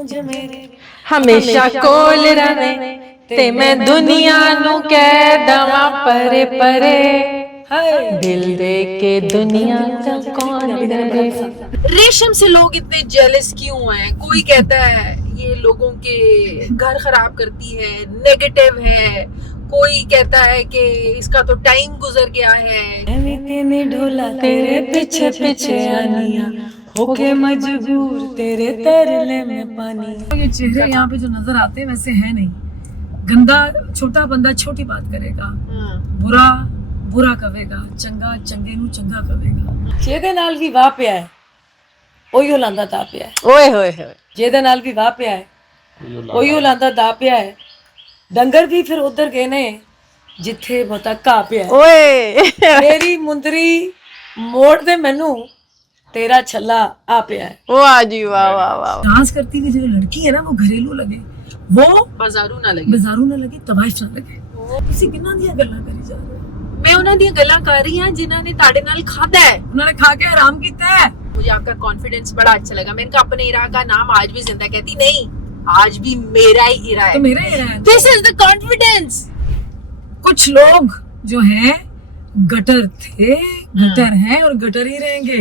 गूंज मेरे हमेशा कोल रहे ते मैं दुनिया नु कह दवा परे परे दिल दे के दुनिया का कौन डरे। रेशम से लोग इतने जेलस क्यों हैं? कोई कहता है ये लोगों के घर खराब करती है, नेगेटिव है। कोई कहता है कि इसका तो टाइम गुजर गया है। तेने ढोला तेरे पीछे पीछे आनिया होके मजबूर तेरे तरले में पानी। ये चेहरे यहाँ पे जो नजर आते हैं वैसे है नहीं। गंदा छोटा बंदा छोटी बात करेगा, बुरा बुरा कवेगा, चंगा चंगे नू चंगा कवेगा। जेदे नाल भी वाह पिया है ओही लांदा दा पिया है। ओए होए होए जेदे नाल भी वाह पिया है ओही लांदा दा पिया है। डंगर भी फिर उधर गए ने जिथे बहुता घा पिया है। ओए मेरी मुंदरी मोड़ दे मैनू तेरा छल्ला आ पिया है। वाह जी वाह वाह वाह। डांस करती हुई जो लड़की है ना वो घरेलू लगे, वो बाजारू ना लगे, बाजारू ना लगे, तवाइफ ना लगे। ਤੁਸੀਂ ਕਿੰਨਾਂ ਦੀਆਂ ਗੱਲਾਂ ਕਰੀ ਜਾ ਰਹੇ ਹੋ? मैं उन्हां ਦੀਆਂ ਗੱਲਾਂ कर रही हां जिन्हां ने ताड़े नाल खादा है। उन्होंने खा के आराम किया है। मुझे आपका कॉन्फिडेंस बड़ा अच्छा लगा। मैंने कहा अपने इरा का नाम आज भी जिंदा, कहती नहीं आज भी मेरा ही इरा है। तो मेरा ही है। This is the confidence. कुछ लोग जो हैं गटर थे, गटर हैं और गटर ही रहेंगे।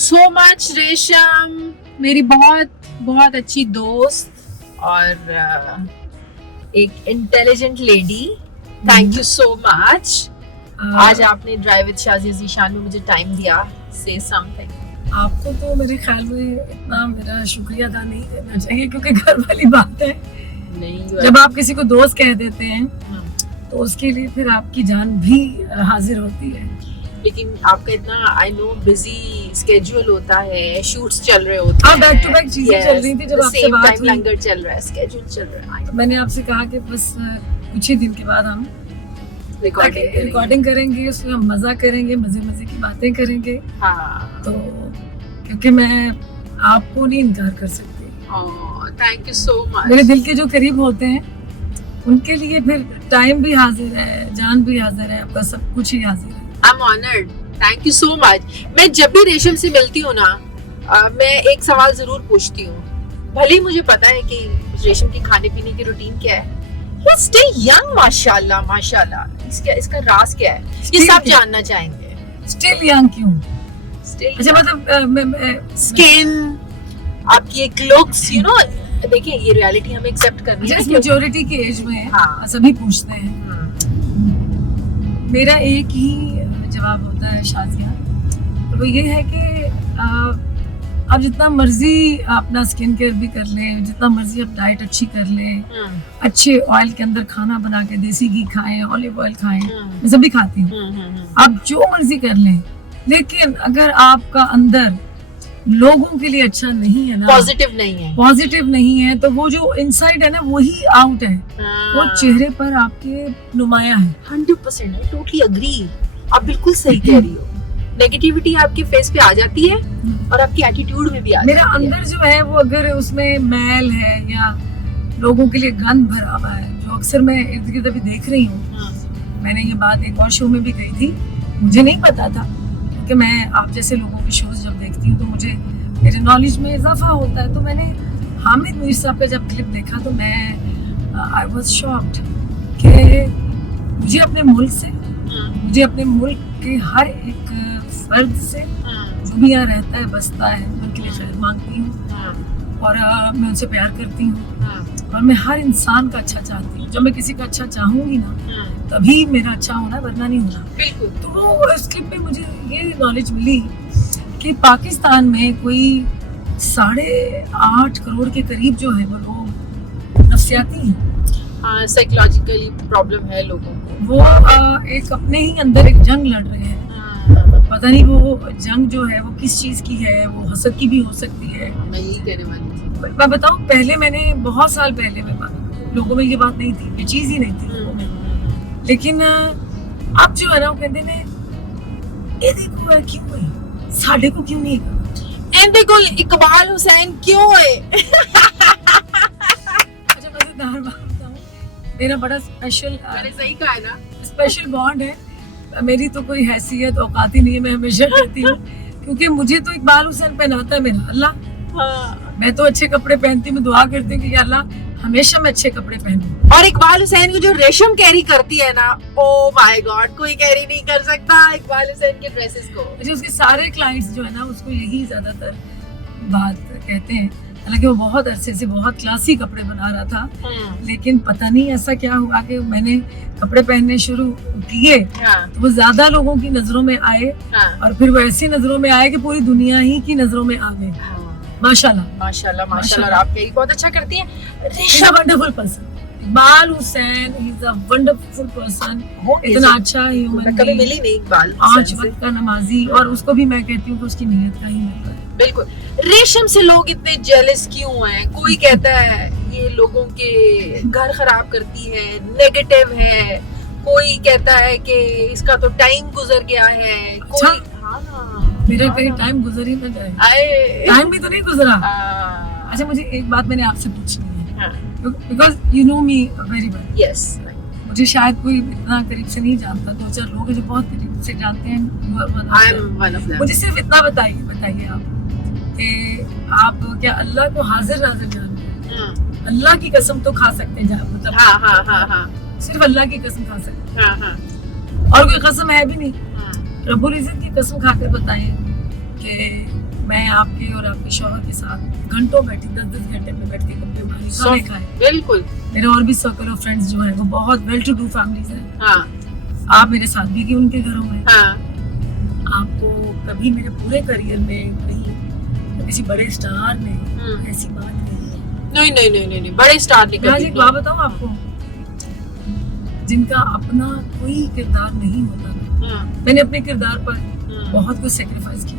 सो मच रेशम, मेरी बहुत बहुत अच्छी दोस्त और एक intelligent lady. Thank you so much. आज आपने ड्राइव विद शाज़िया ज़ीशान में मुझे टाइम दिया। से समथिंग। आपको तो मेरे ख्याल में इतना मेरा शुक्रिया अदा नहीं करना चाहिए क्योंकि घर वाली बात है। नहीं, जब आप किसी को दोस्त कह देते हैं तो उसके लिए फिर आपकी जान भी हाजिर होती है। लेकिन आपका इतना आई नो बिजी स्केड्यूल होता है, शूट्स चल रहे होते हैं, बैक टू बैक चीजें चल रही थी। जब आपसे बात हुई लंगर चल रहा है, स्केड्यूल चल रहा है, तो मैंने आपसे कहा कि बस कुछ ही दिन के बाद हम रिकॉर्डिंग करेंगे, उसमें हम मजा करेंगे, मजे मजे की बातें करेंगे। हाँ। तो क्योंकि मैं आपको नहीं इनकार कर सकती। Thank you so much. मेरे दिल के जो करीब होते हैं उनके लिए फिर टाइम भी हाजिर है, जान भी हाजिर है, आपका सब कुछ ही हाजिर है। I am honoured, thank you so much. मैं जब भी रेशम से मिलती हूँ ना, मैं एक सवाल जरूर पूछती हूँ। भले ही मुझे पता है कि रेशम की खाने पीने की रूटीन क्या है। He's still young, माशाल्लाह माशाल्लाह। इसका राज क्या है, ये सब जानना चाहेंगे। स्टिल यंग क्यों? Still अच्छा, मतलब स्किन, आपकी एक लुक्स, यू नो। देखिए ये रियलिटी हमें एक्सेप्ट करनी है। जिस मेजॉरिटी के एज में हाँ। सभी पूछते हैं। मेरा एक ही जवाब होता है शाज़िया, वो ये है कि आप जितना मर्जी अपना स्किन केयर भी कर लें, जितना मर्जी आप डाइट अच्छी कर लें, अच्छे ऑयल के अंदर खाना बना के देसी घी खाएं, ऑलिव ऑयल खाएं, मैं सभी खाती हूँ। आप जो मर्जी कर लें, लेकिन अगर आपका अंदर लोगों के लिए अच्छा नहीं है ना, पॉजिटिव नहीं है, तो वो जो इनसाइड है ना वही आउट है। वो चेहरे पर आपके नुमाया है। 100% टोटली अग्री। आप बिल्कुल सही कह रही हो। नेगेटिविटी आपके फेस पे आ जाती है और आपकी एटीट्यूड में भी आ मेरा जाती है। अंदर जो है वो अगर उसमें मैल है या लोगों के लिए गंद भरा हुआ है, जो अक्सर मैं इर्द गिर्द अभी देख रही हूँ। मैंने ये बात एक और शो में भी कही थी, मुझे नहीं पता था क्योंकि मैं आप जैसे लोगों के शोज जब देखती हूँ तो मुझे मेरे नॉलेज में इजाफा होता है। तो मैंने हामिद मीर साहब का जब क्लिप देखा तो मैं आई वाज शॉक्ड कि मुझे अपने मुल्क से, मुझे अपने मुल्क के हर एक फर्द से जो भी यहाँ रहता है बसता है, मैं उनके लिए खैर मांगती हूँ और मैं उनसे प्यार करती हूँ और मैं हर इंसान का अच्छा चाहती हूँ। जब मैं किसी का अच्छा चाहूँगी ना तभी मेरा अच्छा होना, वरना नहीं होना। बिल्कुल। तो वो इस क्लिप में मुझे ये नॉलेज मिली कि पाकिस्तान में कोई 8.5 करोड़ के करीब जो है वो लोग नफसियाती हैं। हाँ, साइकोलॉजिकली प्रॉब्लम है लोगों को। वो एक अपने ही अंदर एक जंग लड़ रहे हैं। पता नहीं वो जंग जो है वो किस चीज की है, वो हसद की भी हो सकती है। मैं यही कहने वाली थी। मैं बताऊं, पहले मैंने बहुत साल पहले में लोगों में ये बात नहीं थी, ये चीज ही नहीं थी लोगों में। लेकिन अब जो है ना वो कहते ने ये देखो है क्यों है, साढ़े को क्यों नहीं है, एंड देखो इकबाल हुसैन क्यों है। अच्छा मजेदार बात बताऊं, मेरा बड़ा स्पेशल मैंने सही कहा है ना। स्पेशल बॉन्ड है। मेरी तो कोई हैसियत औकात ही नहीं है, मैं हमेशा कहती हूँ क्योंकि मुझे तो इकबाल हुसैन पहनाता है मेरा अल्लाह। हाँ। मैं तो अच्छे कपड़े पहनती हूँ, दुआ करती हूँ कि या अल्लाह हमेशा मैं अच्छे कपड़े पहनूं। और इकबाल हुसैन को जो रेशम कैरी करती है ना, ओ माय गॉड, कोई कैरी नहीं कर सकता इकबाल हुसैन के ड्रेसेस को। मुझे उसके सारे क्लाइंट्स जो है ना उसको यही ज्यादातर बात कहते हैं। हालांकि वो बहुत अरसे से बहुत क्लासी कपड़े बना रहा था, लेकिन पता नहीं ऐसा क्या हुआ कि मैंने कपड़े पहनने शुरू किए तो वो ज्यादा लोगों की नजरों में आए और फिर वो ऐसी नजरों में आए कि पूरी दुनिया ही की नजरों में आ गए। माशाल्लाह माशाल्लाह माशाल्लाह। और आप कैरी बहुत अच्छा करती हैं। He's a wonderful person. Iqbal Hussain is a wonderful person. इतना अच्छा ह्यूमन कभी मिली नहीं इकबाल 5 वक्त का नमाजी, और उसको भी मैं कहती हूँ कि उसकी नीयत का ही मिलता है। बिल्कुल। रेशम से लोग इतने जेलस क्यों हैं? कोई कहता है ये लोगों के घर खराब करती है, नेगेटिव है। कोई कहता है कि इसका तो टाइम गुजर गया है। कोई मेरा कहीं टाइम गुजर ही ना जाए। टाइम भी तो नहीं गुजरा। अच्छा मुझे एक बात मैंने आपसे पूछनी है, because you know me very well. Yes. मुझे शायद कोई इतना करीब से नहीं जानता, 2-4 लोग हैं जो बहुत करीब से जानते हैं। I am one of them. मुझे सिर्फ इतना बताइए आप कि आप क्या अल्लाह को हाजिर नाजिर जानते हैं? अल्लाह की कसम तो खा सकते हैं, मतलब हाँ। सिर्फ अल्लाह की कसम खा सकते हैं, हाँ। और कोई कसम है भी नहीं। रब्बुल इज्जत की कसम खाकर बताइए कि मैं आपके और आपके शौहर के साथ घंटों बैठी, 10-10 घंटे में बैठ के गप्पे मारी, खाने खाए। बिल्कुल। मेरे और भी सर्कल ऑफ फ्रेंड्स जो हैं वो बहुत वेल टू डू फैमिलीज हैं। हाँ। आप मेरे साथ भी गए उनके घरों में। हाँ। आपको कभी मेरे पूरे करियर में कहीं किसी बड़े स्टार ने ऐसी बात कही? नहीं, बड़े स्टार नहीं मैं आज एक बात बताऊं आपको, जिनका अपना कोई किरदार नहीं होता ना, मैंने अपने किरदार पर बहुत कुछ सेक्रीफाइस किया।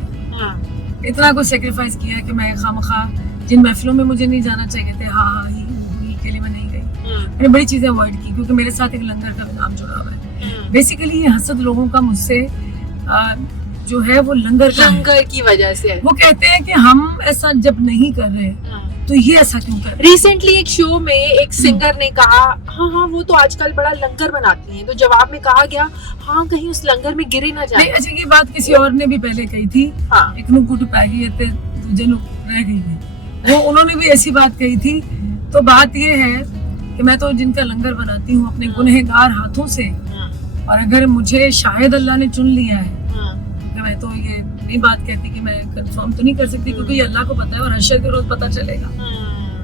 इतना कुछ सेक्रीफाइस किया कि मैं खामखा जिन महफिलों में मुझे नहीं जाना चाहिए थे, हाँ ही के लिए मैं नहीं गई। मैंने बड़ी चीजें अवॉइड की क्योंकि मेरे साथ एक लंगर का भी नाम जुड़ा हुआ है। बेसिकली ये हसद लोगों का मुझसे जो है वो लंगर की वजह से। वो कहते हैं कि हम ऐसा जब नहीं कर रहे तो ये ऐसा क्यों कर रहे? रिसेंटली एक शो में एक सिंगर ने कहा हाँ वो तो आजकल बड़ा लंगर बनाती हैं, तो जवाब में कहा गया हाँ कहीं उस लंगर में गिरे ना जाए। अच्छा ये बात किसी और ने भी पहले कही थी। हाँ। एक नुकुट पैगी थे दूजे लोग रह गई है, वो उन्होंने भी ऐसी बात कही थी। तो बात ये है कि मैं तो जिनका लंगर बनाती हूँ अपने गुनहगार हाथों से, और अगर मुझे शायद अल्लाह ने चुन लिया है, मैं तो ये नहीं बात कहती कि मैं कंफर्म तो नहीं कर सकती क्योंकि अल्लाह को पता है और हश्र के रोज पता चलेगा।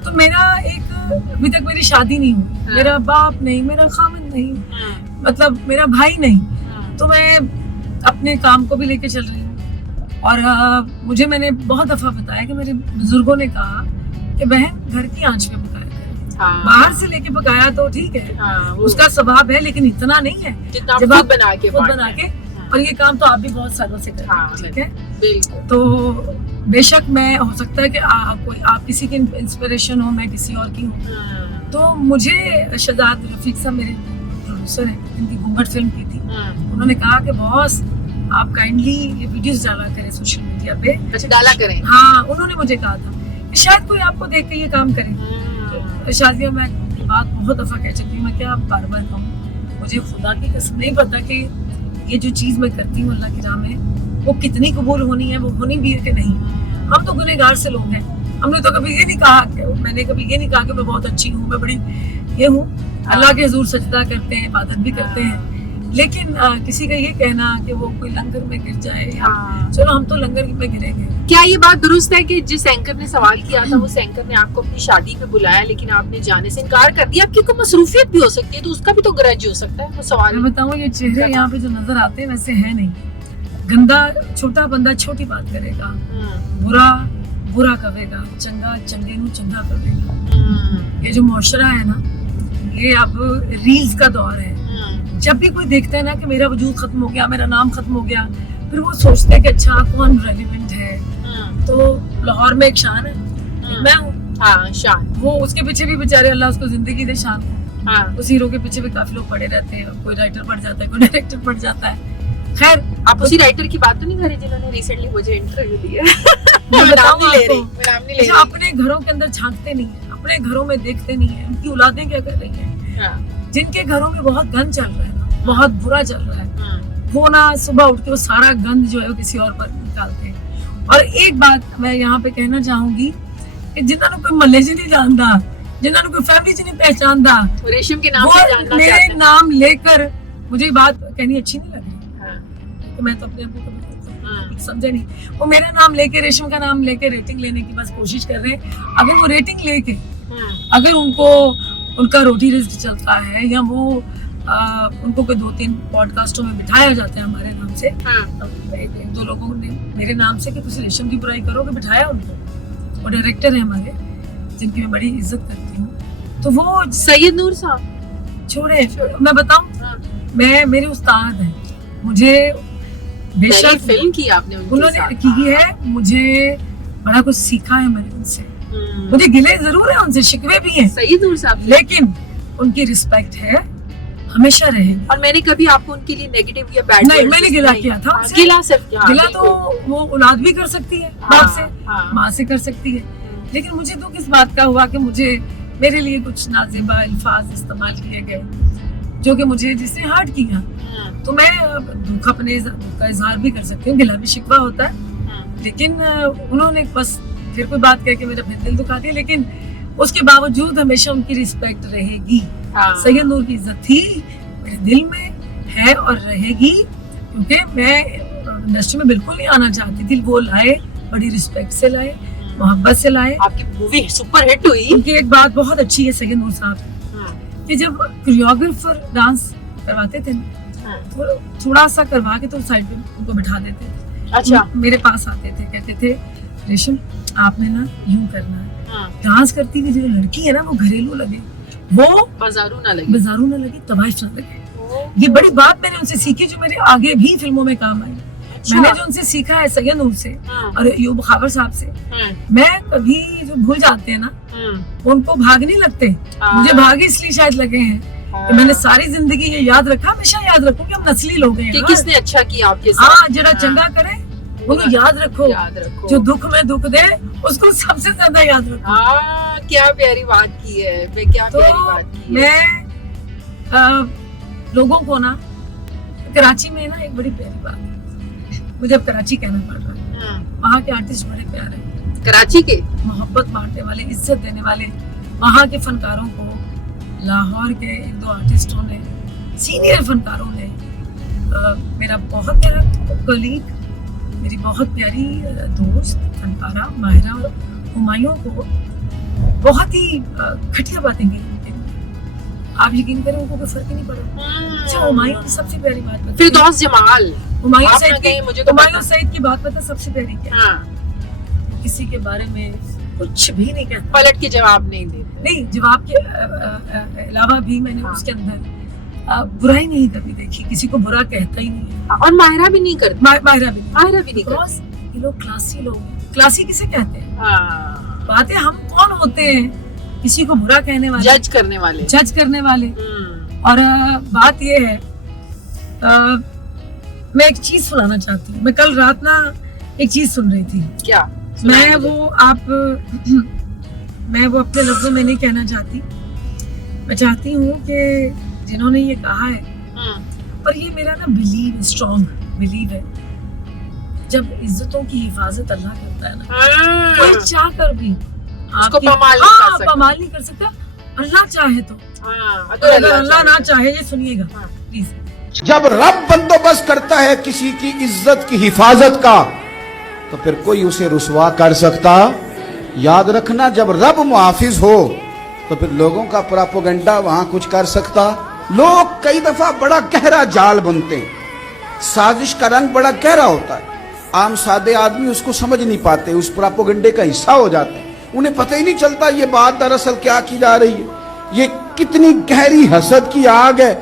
तो मेरा एक अभी तक मेरी शादी नहीं हुई, मेरा बाप नहीं, मेरा खामिद नहीं, मतलब मेरा भाई नहीं, तो मैं अपने काम को भी लेके चल रही हूँ। और मुझे मैंने बहुत दफा बताया कि मेरे बुजुर्गों ने कहा कि बहन घर की आंच पे पकाया करें। बाहर से लेके पकाया तो ठीक है, उसका स्वभाव है, लेकिन इतना नहीं है जब आप बना के और ये काम तो आप भी बहुत सालों से कर रहे हैं, ठीक है। तो बेशक मैं हो सकता है कि आप किसी की इंस्पिरेशन हो, मैं किसी और की हूँ। तो मुझे शहजाद रफीक साहब मेरे प्रोड्यूसर हैं, इनकी घूंघट फिल्म की थी, उन्होंने कहा कि बॉस आप काइंडली ये वीडियोस डाला करें सोशल मीडिया पे। अच्छा, डाला करें। हाँ, उन्होंने मुझे कहा था कि शायद कोई आपको देख के ये काम करे। तो शादिया मैं बात बहुत दफा कह चुकी हूँ, मैं क्या बार बार कहूँ, मुझे खुदा की कसम नहीं पता कि ये जो चीज़ मैं करती हूँ अल्लाह की राह में वो कितनी कबूल होनी है, वो होनी भी है कि नहीं। हम तो गुनहगार से लोग हैं, हमने तो कभी ये नहीं कहा कि मैंने कभी ये नहीं कहा कि मैं बहुत अच्छी हूँ, मैं बड़ी ये हूँ। अल्लाह के हुजूर सजदा करते हैं, इबादत भी करते हैं, लेकिन किसी का ये कहना कि वो कोई लंगर में गिर जाए, चलो हम तो लंगर में गिरेंगे। क्या ये बात दुरुस्त है कि जिस एंकर ने सवाल किया था उस एंकर ने आपको अपनी शादी में बुलाया लेकिन आपने जाने से इनकार कर दिया? आपकी कोई मसरूफियत भी हो सकती है, तो उसका भी तो ग्रज हो सकता है। वो सवाल मैं बताऊँ, ये चेहरे यहाँ पे जो नजर आते हैं वैसे है नहीं। गंदा छोटा बंदा छोटी बात करेगा, बुरा बुरा कहेगा, चंगा चंगे नू चंगा कहेगा। ये जो मुआशरा है ना, ये अब रील्स का दौर है। जब भी कोई देखता है ना कि मेरा वजूद खत्म हो गया, मेरा नाम खत्म हो गया, फिर वो सोचते हैं कि अच्छा कौन रेलिवेंट है। तो लाहौर में एक शान है, मैं हूँ। हाँ, शान। वो उसके पीछे भी बेचारे अल्लाह उसको जिंदगी दे शान को। उस हीरो के पीछे भी काफी लोग पड़े रहते हैं, कोई राइटर पड़ जाता है, कोई डायरेक्टर पड़ जाता है। खैर, आप उसी राइटर की बात तो नहीं कर रहे जिन्होंने रिसेंटली मुझे इंटरव्यू दिया? मैं नाम बताऊं नहीं ले रही, आपको, मैं नाम नहीं ले अच्छा, अपने घरों के अंदर झांकते नहीं है, अपने घरों में देखते नहीं है, उनकी औलादें क्या कर रही हैं। जिनके घरों में बहुत गंद चल रहा है ना, बहुत बुरा चल रहा है, वो ना सुबह उठ के वो सारा गंद जो है वो किसी और पर निकालते हैं। और एक बात मैं यहाँ पे कहना चाहूंगी कि जिन्होंने कोई मल्ले से नहीं जानता, जिन्होंने कोई फैमिली से नहीं पहचानता, रेशम के नाम वो से जानना चाहते मेरे हैं। नाम लेकर मुझे ये बात कहनी अच्छी नहीं लग रही। तो मैं तो अपने आप को कुछ समझे नहीं, वो मेरा नाम लेके, रेशम का नाम लेके रेटिंग लेने की बस कोशिश कर रहे हैं। अगर वो रेटिंग लेके, अगर उनको उनका रोटी रिस्क चलता है या वो उनको कोई 2-3 पॉडकास्टों में बिठाया जाता है हमारे नाम से, एक दो लोगों ने मेरे नाम से कि कुछ रेशम की बुराई करोगे, बिठाया उनको। वो डायरेक्टर है हमारे जिनकी मैं बड़ी इज्जत करती हूँ। तो वो सैयद नूर साहब छोड़े, मैं बताऊँ, मैं मेरे उस्ताद हैं, मुझे बेशक फिल्म की आपने उन्होंने की है, मुझे बड़ा कुछ सीखा है मैंने उनसे। मुझे गिले जरूर है उनसे, शिकवे भी हैं, सैयद नूर साहब, लेकिन उनकी रिस्पेक्ट है, हमेशा रहेगी। और मैंने कभी आपको उनके लिए नेगेटिव या बैड नहीं, मैंने गिला किया था उनसे। गिला सिर्फ किया, गिला तो वो औलाद भी कर सकती है, बाप से, माँ से कर सकती है, लेकिन मुझे तो किस बात का हुआ कि मुझे मेरे लिए कुछ नाज़िबा अल्फाज इस्तेमाल किए गए जो कि मुझे जिसने हर्ट किया। तो मैं दुख अपने दुख का इजहार भी कर सकती हूँ, गिला भी शिकवा होता है, लेकिन उन्होंने बस फिर कोई बात कह के मेरा फिर दिल दुखा दिया, लेकिन उसके बावजूद हमेशा उनकी रिस्पेक्ट रहेगी। सैयद नूर की इज्जत थी, मेरे दिल में है और रहेगी, क्योंकि मैं इंडस्ट्री में बिल्कुल नहीं आना चाहती थी। वो लाए, बड़ी रिस्पेक्ट से लाए, मोहब्बत से लाए। आपकी मूवी सुपर हिट हुई। उनकी एक बात बहुत अच्छी है सैयद नूर साहब कि जब कोरियोग्राफर डांस करवाते थे ना, तो थोड़ा सा करवा के तो साइड पे उनको बिठा देते थे। अच्छा, मेरे पास आते थे, कहते थे रेशम आपने ना यूं करना है, डांस करती हुई जो लड़की है ना वो घरेलू लगे, वो बाजारू ना लगे, तबाइश ना लगे। ये बड़ी बात मैंने उनसे सीखी जो मेरे आगे भी फिल्मों में काम आई। अच्छा। मैंने जो उनसे सीखा है सैयद नूर से और यूब खाबर साहब से, मैं कभी जो भूल जाते हैं ना, उनको भाग नहीं लगते। मुझे भाग इसलिए शायद लगे हैं कि मैंने सारी जिंदगी ये याद रखा, हमेशा याद रखूंगी हम नस्ली लोग हैं कि किसने अच्छा किया आपके साथ। हाँ, जरा चंगा करे उनको याद रखो, जो दुख में दुख दे उसको सबसे ज्यादा याद रखो। क्या प्यारी बात की है, क्या प्यारी बात की है। मैं लोगों को ना, कराची में ना एक बड़ी प्यारी बात है, मुझे अब कराची कहना पड़ रहा है, वहाँ के आर्टिस्ट बड़े प्यारे हैं, कराची के मोहब्बत बांटने वाले, इज्जत देने वाले। वहाँ के फनकारों को लाहौर के 1-2 आर्टिस्टों ने, सीनियर फनकारों ने, मेरा बहुत प्यारा कलीग, मेरी बहुत प्यारी दोस्त फनकारा माहिरा और हुमायूं को बहुत ही घटिया बातें की। आप यकीन करें उनको कोई फर्क ही नहीं पड़ा। अच्छा, हुमायूं की सबसे प्यारी बात पता, फिरदौस जमाल, हुमायूं मुझे सईद की बात पता सबसे प्यारी क्या? किसी के बारे में कुछ भी नहीं कहता, पलट के जवाब नहीं देते। नहीं, जवाब के अलावा भी मैंने उसके अंदर बुराई नहीं कभी देखी, किसी को बुरा कहता ही नहीं है। और माहिरा भी नहीं करती, माहिरा भी नहीं करती। ये लोग क्लासी लोग हैं। क्लासी किसे कहते हैं? बात है, हम कौन होते हैं किसी को बुरा कहने वाले, जज करने वाले। और बात ये है मैं एक चीज सुनाना चाहती हूँ। मैं कल रात ना एक चीज सुन रही थी। क्या? मैं वो अपने लफ्जों में नहीं कहना चाहती। मैं चाहती हूँ कि जिन्होंने ये कहा है, पर ये मेरा ना बिलीव, स्ट्रॉन्ग बिलीव है, जब इज्जतों की हिफाजत अल्लाह करता है ना, कोई चाह कर भी उसको पमाल नहीं कर सकता। अल्लाह चाहे तो, अगर अल्लाह ना चाहे, ये सुनिएगा प्लीज। जब रब बंदोबस्त करता है किसी की इज्जत की हिफाजत का, तो फिर कोई उसे रुसवा कर सकता? याद रखना, जब रब मुहाफिज हो तो फिर लोगों का प्रोपेगेंडा वहां कुछ कर सकता? लोग कई दफा बड़ा गहरा जाल बनते हैं, साजिश का रंग बड़ा गहरा होता है, आम सादे आदमी उसको समझ नहीं पाते, उस प्रोपेगेंडे का हिस्सा हो जाते हैं, उन्हें पता ही नहीं चलता ये बात दरअसल क्या की जा रही है। ये कितनी गहरी हसद की आग है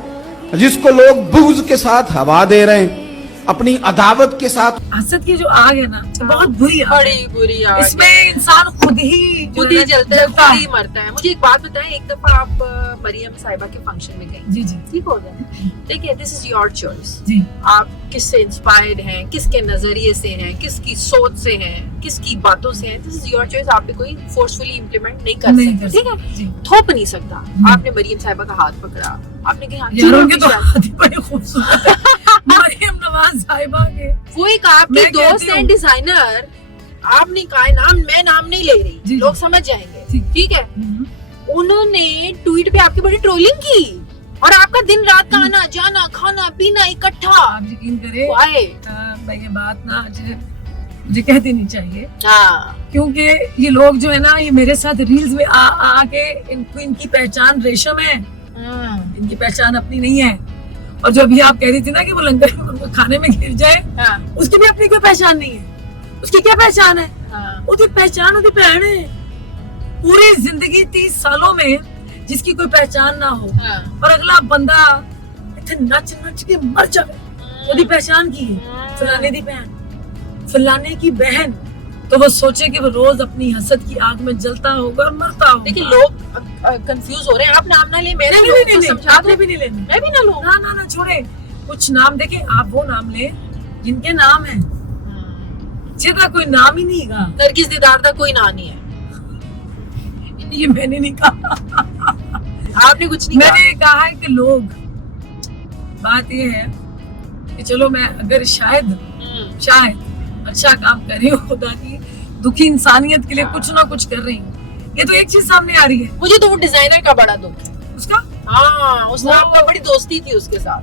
जिसको लोग बुग़्ज़ के साथ हवा दे रहे हैं, अपनी अदावत के साथ। हसद की जो आग है ना, बहुत बुरी आग है। बड़ी बुरी आग। इसमें इंसान खुद ही जलता है, खुद ही मरता है। मुझे एक बात बताएं, एक दफा आप मरियम साहिबा के फंक्शन में गई, जी जी, ठीक हो गया, देखिए दिस इज योर चॉइस, जी, आप किससे इंस्पायर्ड हैं, किसके नजरिए से हैं, किसकी सोच से हैं, किसकी बातों से हैं, दिस इज योर चॉइस। आप पे कोई फोर्सफुली इम्प्लीमेंट नहीं कर सकते, ठीक है, थोप नहीं सकता। आपने मरियम साहिबा का हाथ पकड़ा, आपने कहा यार उनके तो हाथ ही बड़े खूबसूरत है, मरियम नवाज साहिबा के। वो एक आपकी दोस्त है डिजाइनर, आपने कहा नाम, मैं नाम नहीं ले रही, लोग समझ जाएंगे, ठीक है। उन्होंने ट्वीट पे आपकी बड़ी ट्रोलिंग की और आपका दिन रात का आना जाना, खाना पीना इकट्ठा। आप यकीन करें, मैं ये बात ना मुझे कह देनी चाहिए, क्योंकि ये लोग जो है ना, ये मेरे साथ रील्स में आके इनकी पहचान रेशम है, इनकी पहचान अपनी नहीं है। और जो अभी आप कह रही थी ना कि वो लंगर खाने में गिर जाए, उसकी भी अपनी कोई पहचान नहीं है। उसकी क्या पहचान है? उसकी पहचान उसकी बहन है। पूरी जिंदगी 30 सालों में जिसकी कोई पहचान ना हो, और अगला बंदा इतने नच नच के मर जाए, उसकी पहचान की है फलाने की बहन, फलाने की बहन, तो वो सोचे कि वो रोज अपनी हसद की आग में जलता होगा और मरता होगा। लेकिन लोग कंफ्यूज हो रहे हैं। आप नाम ना ले, मेरे आपने भी नहीं लेना, मैं भी ना लूं। ना छोड़े, कुछ नाम देखे, आप वो नाम ले जिनके नाम है, जिनका कोई नाम ही नहीं गा। नरगिस दीदार का कोई नाम नहीं है, ये मैंने नहीं कहा, आपने कुछ नहीं मैंने कहा है कि लोग, बात ये है कि चलो मैं अगर शायद अच्छा काम कर रही हूँ, खुदा की दुखी इंसानियत के लिए कुछ ना कुछ कर रही हूँ, ये तो एक चीज सामने आ रही है। मुझे तो वो डिजाइनर का बड़ा दुख है उसका। उसने आपका बड़ी दोस्ती थी उसके साथ।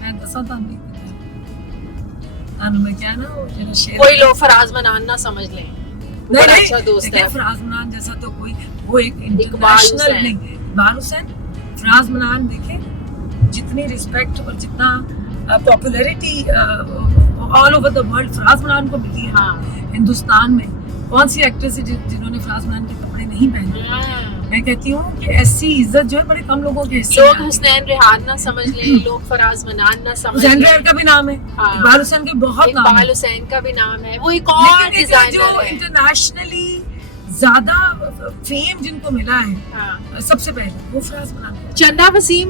मैं दसा था मैं क्या ना, कोई लोग फराज मनान ना समझ लें, नहीं अच्छा दोस्त है। फराज मनान जैसा तो कोई, वो एक इंटरनेशनल नहीं, इकबाल हुसैन, फराज मनान देखे जितनी रिस्पेक्ट और जितना popularity all over the world Faraz Manan को मिली है। हिंदुस्तान में कौन सी एक्ट्रेस है जिन्होंने फराज मनान के कपड़े नहीं पहने? मैं कहती हूँ कि ऐसी इज्जत जो है बड़े कम लोगों के हिस्से। लोग हुसैन रेहान ना समझ लें, लोग फराज मनान ना समझ लें। हुसैन रेहान का भी नाम है, इकबाल हुसैन के बहुत नाम है, इकबाल हुसैन का भी नाम है। वो एक और डिजाइनर है इंटरनेशनली ज्यादा फेम जिनको मिला है, सबसे पहले वो फराज मनान। चंदा वसीम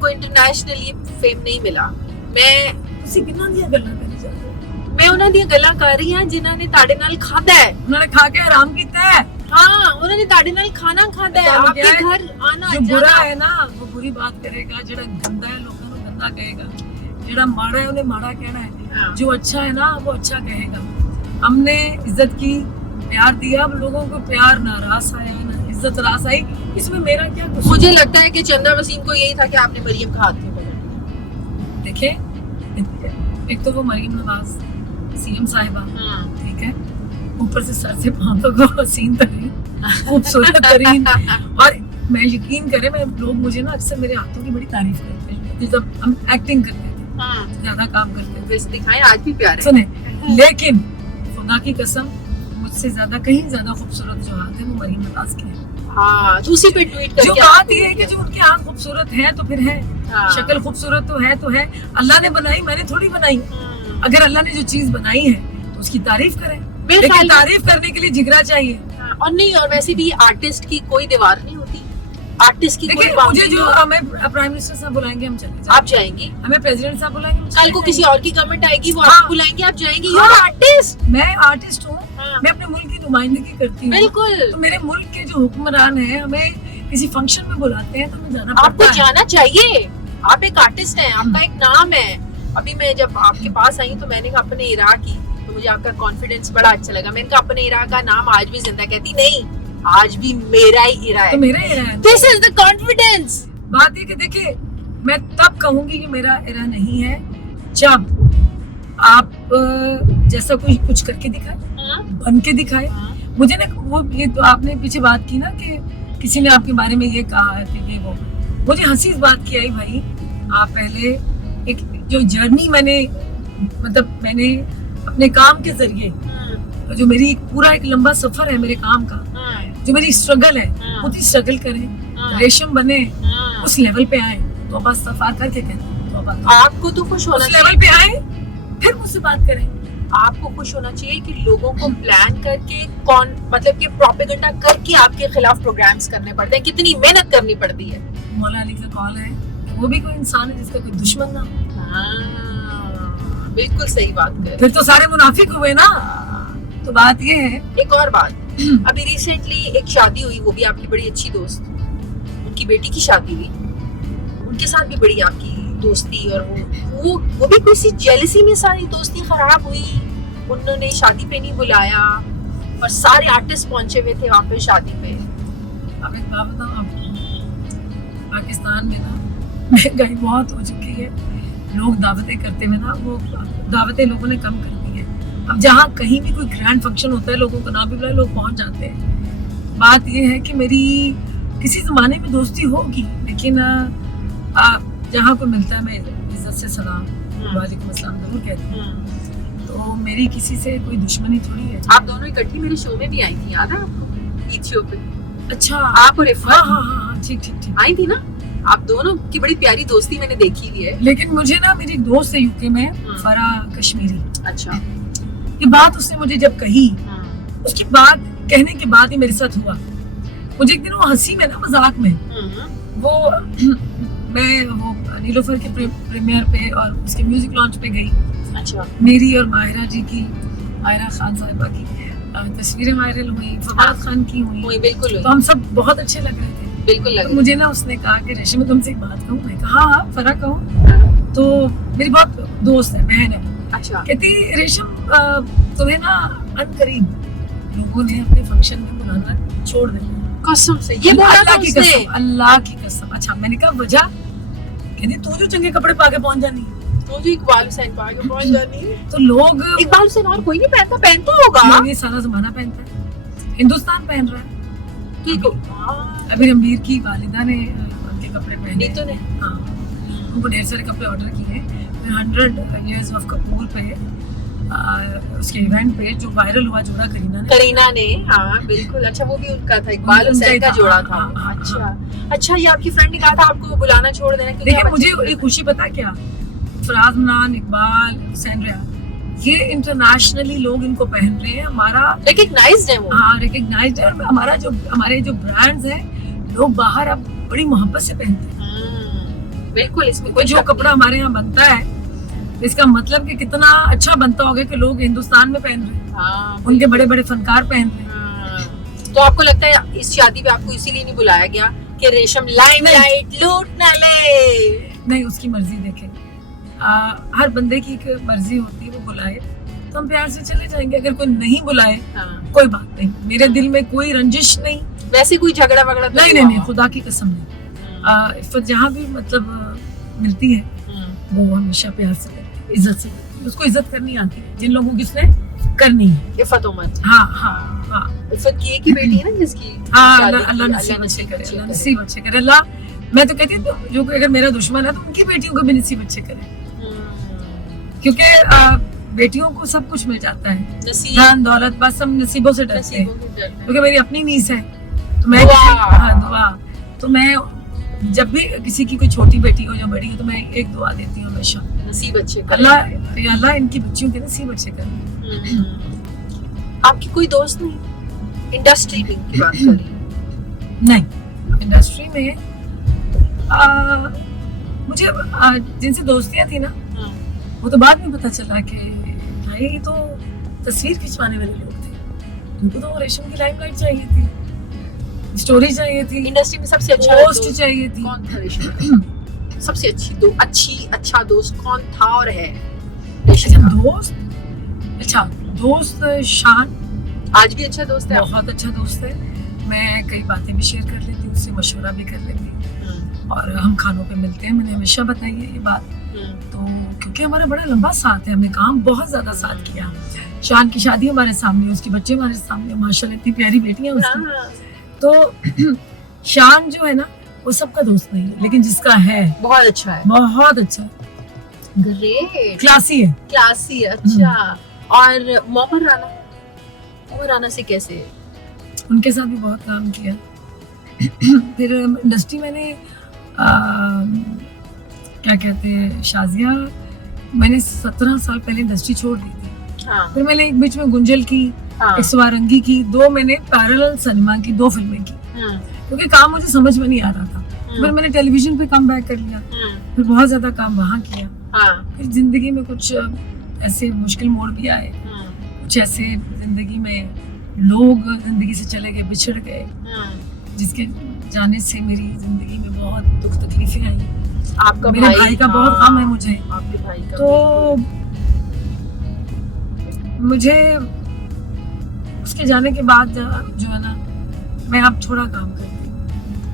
को इंटरनेशनली फेम नहीं मिला। मैं ਤੁਸੀਂ ਕਿੰਨਾ ਦੀਆਂ ਗੱਲਾਂ ਕਰੀ ਜਾਂਦੇ ਹੋ? ਮੈਂ ਉਹਨਾਂ ਦੀਆਂ ਗੱਲਾਂ ਕਰ ਰਹੀ ਹਾਂ ਜਿਨ੍ਹਾਂ ਨੇ ਤੁਹਾਡੇ ਨਾਲ ਖਾਦਾ ਹੈ, ਉਹਨਾਂ ਨੇ ਖਾ ਕੇ ਆਰਾਮ ਕੀਤਾ है। हाँ, उन्होंने ਤੁਹਾਡੇ ਨਾਲ ਖਾਣਾ ਖਾਦਾ है, आपके घर आना जो बुरा है ना वो बुरी बात करेगा, ਜਿਹੜਾ गंदा है लोगों को गंदा कहेगा, ਜਿਹੜਾ माड़ा है उन्हें माड़ा कहना है, जो अच्छा है ना वो अच्छा कहेगा। हमने इज्जत की, प्यार दिया, अब लोगों को प्यार ना रास आया ना इज्जत रास आई, इसमें मेरा क्या कुछ। मुझे लगता है कि चंदा वसीम को यही था कि आपने मरियम का हाथ क्यों पकड़ा। देखे, एक तो वो मरियम नवाज सीएम साहिबा, ठीक है, ऊपर से सर से पांव तक वो हसीन तरीन, खूबसूरत तरीन, और मैं यकीन करे, मैं लोग मुझे ना अक्सर मेरे हाथों की बड़ी तारीफ करते हैं जब हम एक्टिंग करते थे, ज्यादा काम करते थे, दिखाएं आज भी प्यार है। सुने, लेकिन खुदा की कसम मुझसे ज्यादा, कहीं ज्यादा खूबसूरत जो हाथ है वो मरियम नवाज के हैं। हाँ, तो उसी पे ट्वीट करके जो बात ये है कि जो उनकी आँख खूबसूरत है तो फिर है, शक्ल खूबसूरत तो है, अल्लाह ने बनाई, मैंने थोड़ी बनाई। अगर अल्लाह ने जो चीज बनाई है तो उसकी तारीफ करें, लेकिन तारीफ करने के लिए जिगरा चाहिए। और नहीं, और वैसे भी आर्टिस्ट की कोई दीवार नहीं होती, आर्टिस्ट की कोई देखिए मुझे बाउंड्री जो हो? हमें प्राइम मिनिस्टर साहब बुलाएंगे हम चले जाएंगे, आप जाएंगी? हमें प्रेसिडेंट साहब बुलाएंगे हम कल चले को किसी जाएंगे। और की गवर्नमेंट आएगी, वो हाँ। आपको बुलाएंगे, आप जाएंगी? यू हाँ। Are artist. मैं आर्टिस्ट हूँ, हाँ। मैं अपने मुल्क की नुमाइंदगी करती हूँ। बिल्कुल, तो मेरे मुल्क के जो हुक्मरान हैं हमें किसी फंक्शन में बुलाते हैं तो हमें जाना आपको पड़ता है। जाना चाहिए। आप एक आर्टिस्ट हैं, आपका एक नाम है। अभी मैं जब आपके पास आई तो मैंने कहा अपने इराक की, तो मुझे आपका कॉन्फिडेंस बड़ा अच्छा लगा। मैंने कहा अपने इराक का नाम आज भी जिंदा, कहती नहीं आज भी मेरा ही इरा है। तो मेरा इरा है। This is the confidence. बात ये कि देखिए मैं तब कहूंगी कि मेरा इरा नहीं है जब आप जैसा कोई कुछ करके दिखाए, बन के दिखाए। मुझे ना वो ये तो आपने पीछे बात की ना कि किसी ने आपके बारे में ये कहा है कि ये वो, मुझे हंसी इस बात की आई भाई आप पहले एक जो जर्नी मैंने मैंने अपने काम के जरिए जो मेरी पूरा एक लंबा सफर है मेरे काम का, जो मेरी स्ट्रगल है उतनी स्ट्रगल करें, रेशम बने, उस लेवल पे आए तो बस सफार करके कहते तो बस आपको तो खुश होना उस लेवल पे आए फिर मुझसे बात करें। आपको खुश होना चाहिए कि लोगों को प्लान करके कौन मतलब कि प्रोपेगेंडा करके आपके खिलाफ प्रोग्राम्स करने पड़ते हैं, कितनी मेहनत करनी पड़ती है। मौला अली का कॉल है, वो भी कोई इंसान है जिसका कोई दुश्मन ना हो। हाँ, बिल्कुल सही बात कर। फिर तो सारे मुनाफिक हुए ना। तो बात ये है, एक और बात, अभी रिसेंटली एक शादी हुई, वो भी आपकी बड़ी अच्छी दोस्त, उनकी बेटी की शादी हुई, उनके साथ भी बड़ी आपकी दोस्ती, और वो भी किसी जेलसी में सारी दोस्ती खराब हुई। उन्होंने शादी पे नहीं बुलाया और सारे आर्टिस्ट पहुंचे हुए थे वहाँ पे शादी पे। अब एक बात बताऊं आपको, पाकिस्तान में ना महंगाई बहुत हो चुकी है, लोग दावतें करते हुए ना वो दावतें लोगों ने कम कर दी है। अब जहाँ कहीं भी कोई ग्रैंड फंक्शन होता है लोगों को ना भी बुलाए लोग पहुंच जाते हैं। बात ये है कि मेरी किसी जमाने में दोस्ती होगी, लेकिन जहाँ कोई मिलता है मैं इज्जत से सलाम वालेकुम अस्सलाम जरूर कहती हूँ। तो मेरी किसी से कोई दुश्मनी थोड़ी है। आप दोनों इकट्ठी मेरे शो में भी आई थी, याद है आपको? ईद शो पे अच्छा, आप और इरफान। हाँ हाँ हाँ, ठीक ठीक ठीक, आई थी ना। आप दोनों की बड़ी प्यारी दोस्ती मैंने देखी हुई है। लेकिन मुझे ना मेरी एक दोस्त है यूके में, फरा कश्मीरी, अच्छा। ये बात उसने मुझे जब कही, उसकी बात कहने के बाद ही मेरे साथ हुआ। मुझे एक दिन वो हंसी में ना मजाक में वो मैं वो नीलोफर के प्रीमियर पे और उसके म्यूजिक लॉन्च पे गई। अच्छा। मेरी और माहिरा जी की, माहिरा खान साहिबा की तस्वीरें वायरल हुई, फवाद खान की हुई, बिल्कुल हुई। तो हम सब बहुत अच्छे लग रहे थे। बिल्कुल तो लगी। मुझे ना उसने कहा कि रेशम मैं तुमसे एक बात कहूँ। मैं कहा हाँ फरा कहूँ। तो मेरी बहुत दोस्त है, बहन है, अच्छा। कहती रेशम तुम्हें ना अनकरीब लोगों ने अपने फंक्शन में बुलाना छोड़ दिया। कसम से ये बोला था अल्लाह की उसने? कसम, अल्लाह की कसम। अच्छा, मैंने कहा वजह? कहती तू जो चंगे कपड़े पाके पहुंच जानी, तो जो इकबाल हुसैन पा के पहुंच जानी। तो लोग इकबाल हुसैन और कोई नहीं पहनता, पहनता होगा। लोग ये सारा जमाना पहनता है, हिंदुस्तान पहन रहा है। ठीक हो। अभी रणबीर की वालिदा ने उनके कपड़े पहने, नीतू ने। हाँ, उनको ढेर सारे कपड़े ऑर्डर किए। 100 years of कपूर पे उसके इवेंट पे जो वायरल हुआ जोड़ा करीना ने, हाँ बिल्कुल। अच्छा, वो भी उनका था, इकबाल हुसैन का जोड़ा था। हाँ, अच्छा अच्छा, ये आपकी फ्रेंड ने कहा था आपको बुलाना छोड़ देना क्योंकि देखिए आप मुझे अच्छे ये खुशी पता है क्या, फराज मनान, इकबाल, हुसैन रिया, ये इंटरनेशनली लोग इनको पहन रहे हैं। हमारा रिकग्नाइज्ड है वो। हाँ रिकग्नाइज्ड है, और हमारे जो ब्रांड्स हैं लोग बाहर अब बड़ी मोहब्बत से पहनते हैं। बिल्कुल, इसमें कोई कोई जो शक कपड़ा हमारे यहाँ बनता है इसका मतलब कि कितना अच्छा बनता होगा कि लोग हिंदुस्तान में पहन रहे हैं, नहीं। हाँ, उनके बड़े बड़े फनकार पहन रहे हैं। तो आपको लगता है इस शादी पे आपको इसीलिए नहीं बुलाया गया कि रेशम लाइमलाइट लूट ना ले? नहीं, उसकी मर्जी देखे, हर बंदे की एक मर्जी होती है, वो बुलाए तो हम प्यार से चले जाएंगे। अगर कोई नहीं बुलाए कोई बात नहीं, मेरे दिल में कोई रंजिश नहीं, वैसे कोई झगड़ा वगड़ा तो नहीं, खुदा की कसम नहीं। इफ्फत जहाँ भी मिलती है वो हमेशा प्यार से करती है, इज्जत से करती है। उसको इज्जत करनी आती है जिन लोगों की उसने करनी है। इफ्फत उमर, हाँ हाँ हाँ इफ्फत की एक ही बेटी है ना जिसकी हाँ, शादी अल्लाह की, नसीब अच्छे करे, अल्लाह नसीब अच्छे करे। अल्लाह, मैं तो कहती हूँ जो अगर मेरा दुश्मन है तो उनकी बेटियों को भी नसीब अच्छे करे, क्योंकि बेटियों को सब कुछ मिल जाता है, धन दौलत, बस हम नसीबों से डरते हैं। क्योंकि मेरी अपनी नीस है तो मैं दुआ, तो मैं जब भी किसी की कोई छोटी बेटी हो या बड़ी हो तो मैं एक दुआ देती हूँ हमेशा, नसीब अच्छे करे। अल्लाह इनकी बच्चियों के नसीब अच्छे करे। आपकी कोई दोस्त नहीं इंडस्ट्री की बात करें? नहीं, इंडस्ट्री में मुझे जिनसे दोस्तियां थी ना, वो तो बाद में पता चला कि भाई ये तो तस्वीर खिंचवाने वाले लोग थे, उनको तो रेशम की लाइमलाइट चाहिए थी, स्टोरी चाहिए थी, इंडस्ट्री में सबसे अच्छा पोस्ट दोस्त चाहिए थी। कौन था रेशम का? सबसे अच्छा दोस्त कौन था और है रेशम का? दोस्त शान आज भी अच्छा दोस्त है? बहुत अच्छा दोस्त है। मैं कई बातें भी शेयर कर लेती हूँ, उससे मशवरा भी कर लेती हूँ, और हम खानों पे मिलते हैं, मैंने हमेशा बताई है ये बात। तो क्योंकि हमारा बड़ा लंबा साथ है, हमने काम बहुत ज्यादा साथ किया। शान की शादी हमारे सामने, उसके बच्चे हमारे सामने, माशाल्लाह इतनी प्यारी बेटियां उसकी। तो शान जो है ना, वो सबका दोस्त नहीं है, लेकिन जिसका है बहुत अच्छा है, बहुत अच्छा है, ग्रेट, क्लासी है। क्लासी, अच्छा। और मोहम्मद राना से कैसे? उनके साथ भी बहुत काम किया। फिर इंडस्ट्री मैंने क्या कहते हैं, शाजिया, मैंने 17 साल पहले इंडस्ट्री छोड़ दी थी। हाँ, फिर मैंने एक बीच में गुंजल की, हाँ, एक स्वारंगी की, 2 मैंने पैरेलल सिनेमा की 2 फिल्में की, क्योंकि काम मुझे समझ में नहीं आ रहा था। फिर मैंने टेलीविजन पे कम बैक कर लिया, फिर बहुत ज्यादा काम वहाँ किया। हाँ, फिर जिंदगी में कुछ ऐसे मुश्किल मोड़ भी आए, कुछ ऐसे जिंदगी में लोग जिंदगी से चले गए, बिछड़ गए, जिसके जाने से मेरी जिंदगी में बहुत दुख तकलीफें आई। आपका मेरे भाई का बहुत गम है मुझे, आपके भाई का तो मुझे उसके जाने के बाद जो है ना, मैं अब थोड़ा काम करती हूँ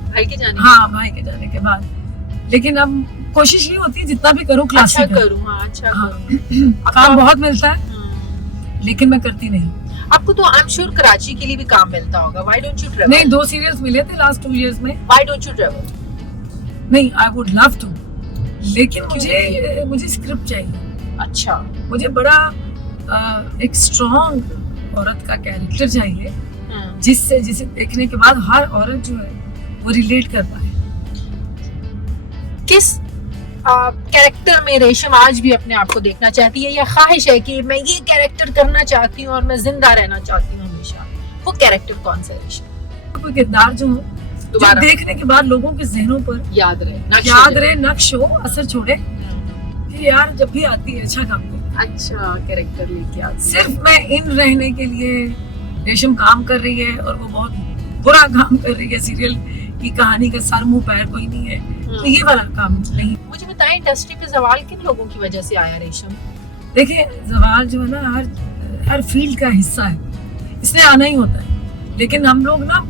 भाई के जाने हाँ, भाई के जाने के बाद। लेकिन अब कोशिश ये होती है जितना भी करूँ अच्छा क्लासिकल करूँ, हाँ, अच्छा हाँ। करूँ। काम बहुत मिलता है, लेकिन मैं करती नहीं। आपको तो आई एम श्योर कराची के लिए भी काम मिलता होगा। Why don't you travel? नहीं, 2 सीरियल्स मिले थे लास्ट 2 इयर्स में। Why don't you travel? नहीं, आई वुड लव टू, लेकिन मुझे स्क्रिप्ट चाहिए। अच्छा, मुझे बड़ा एक स्ट्रॉन्ग औरत का कैरेक्टर चाहिए, जिसे देखने के बाद हर औरत जो है वो रिलेट कर पाए। किस कैरेक्टर में रेशम आज भी अपने आप को देखना चाहती है, या ख्वाहिश है कि मैं ये कैरेक्टर करना चाहती हूँ और मैं जिंदा रहना चाहती हूँ हमेशा? वो कैरेक्टर कौन सा है रेशम? कोई किरदार जो हो, जो दोबारा देखने के बाद लोगों के जहनों पर याद रहे, नक्श हो, असर छोड़े कि यार जब भी आती है अच्छा काम करती है। अच्छा कैरेक्टर लेके आती है। सिर्फ मैं इन रहने के लिए रेशम काम कर रही है और वो बहुत बुरा काम कर रही है, सीरियल की कहानी का सर मुंह पैर कोई नहीं है, तो ये वाला काम नहीं। मुझे बताएं, इंडस्ट्री पे सवाल किन लोगों की वजह से आया रेशम? देखिए, जवाल जो है ना हर फील्ड का हिस्सा है, इसलिए आना ही होता है, लेकिन हम लोग ना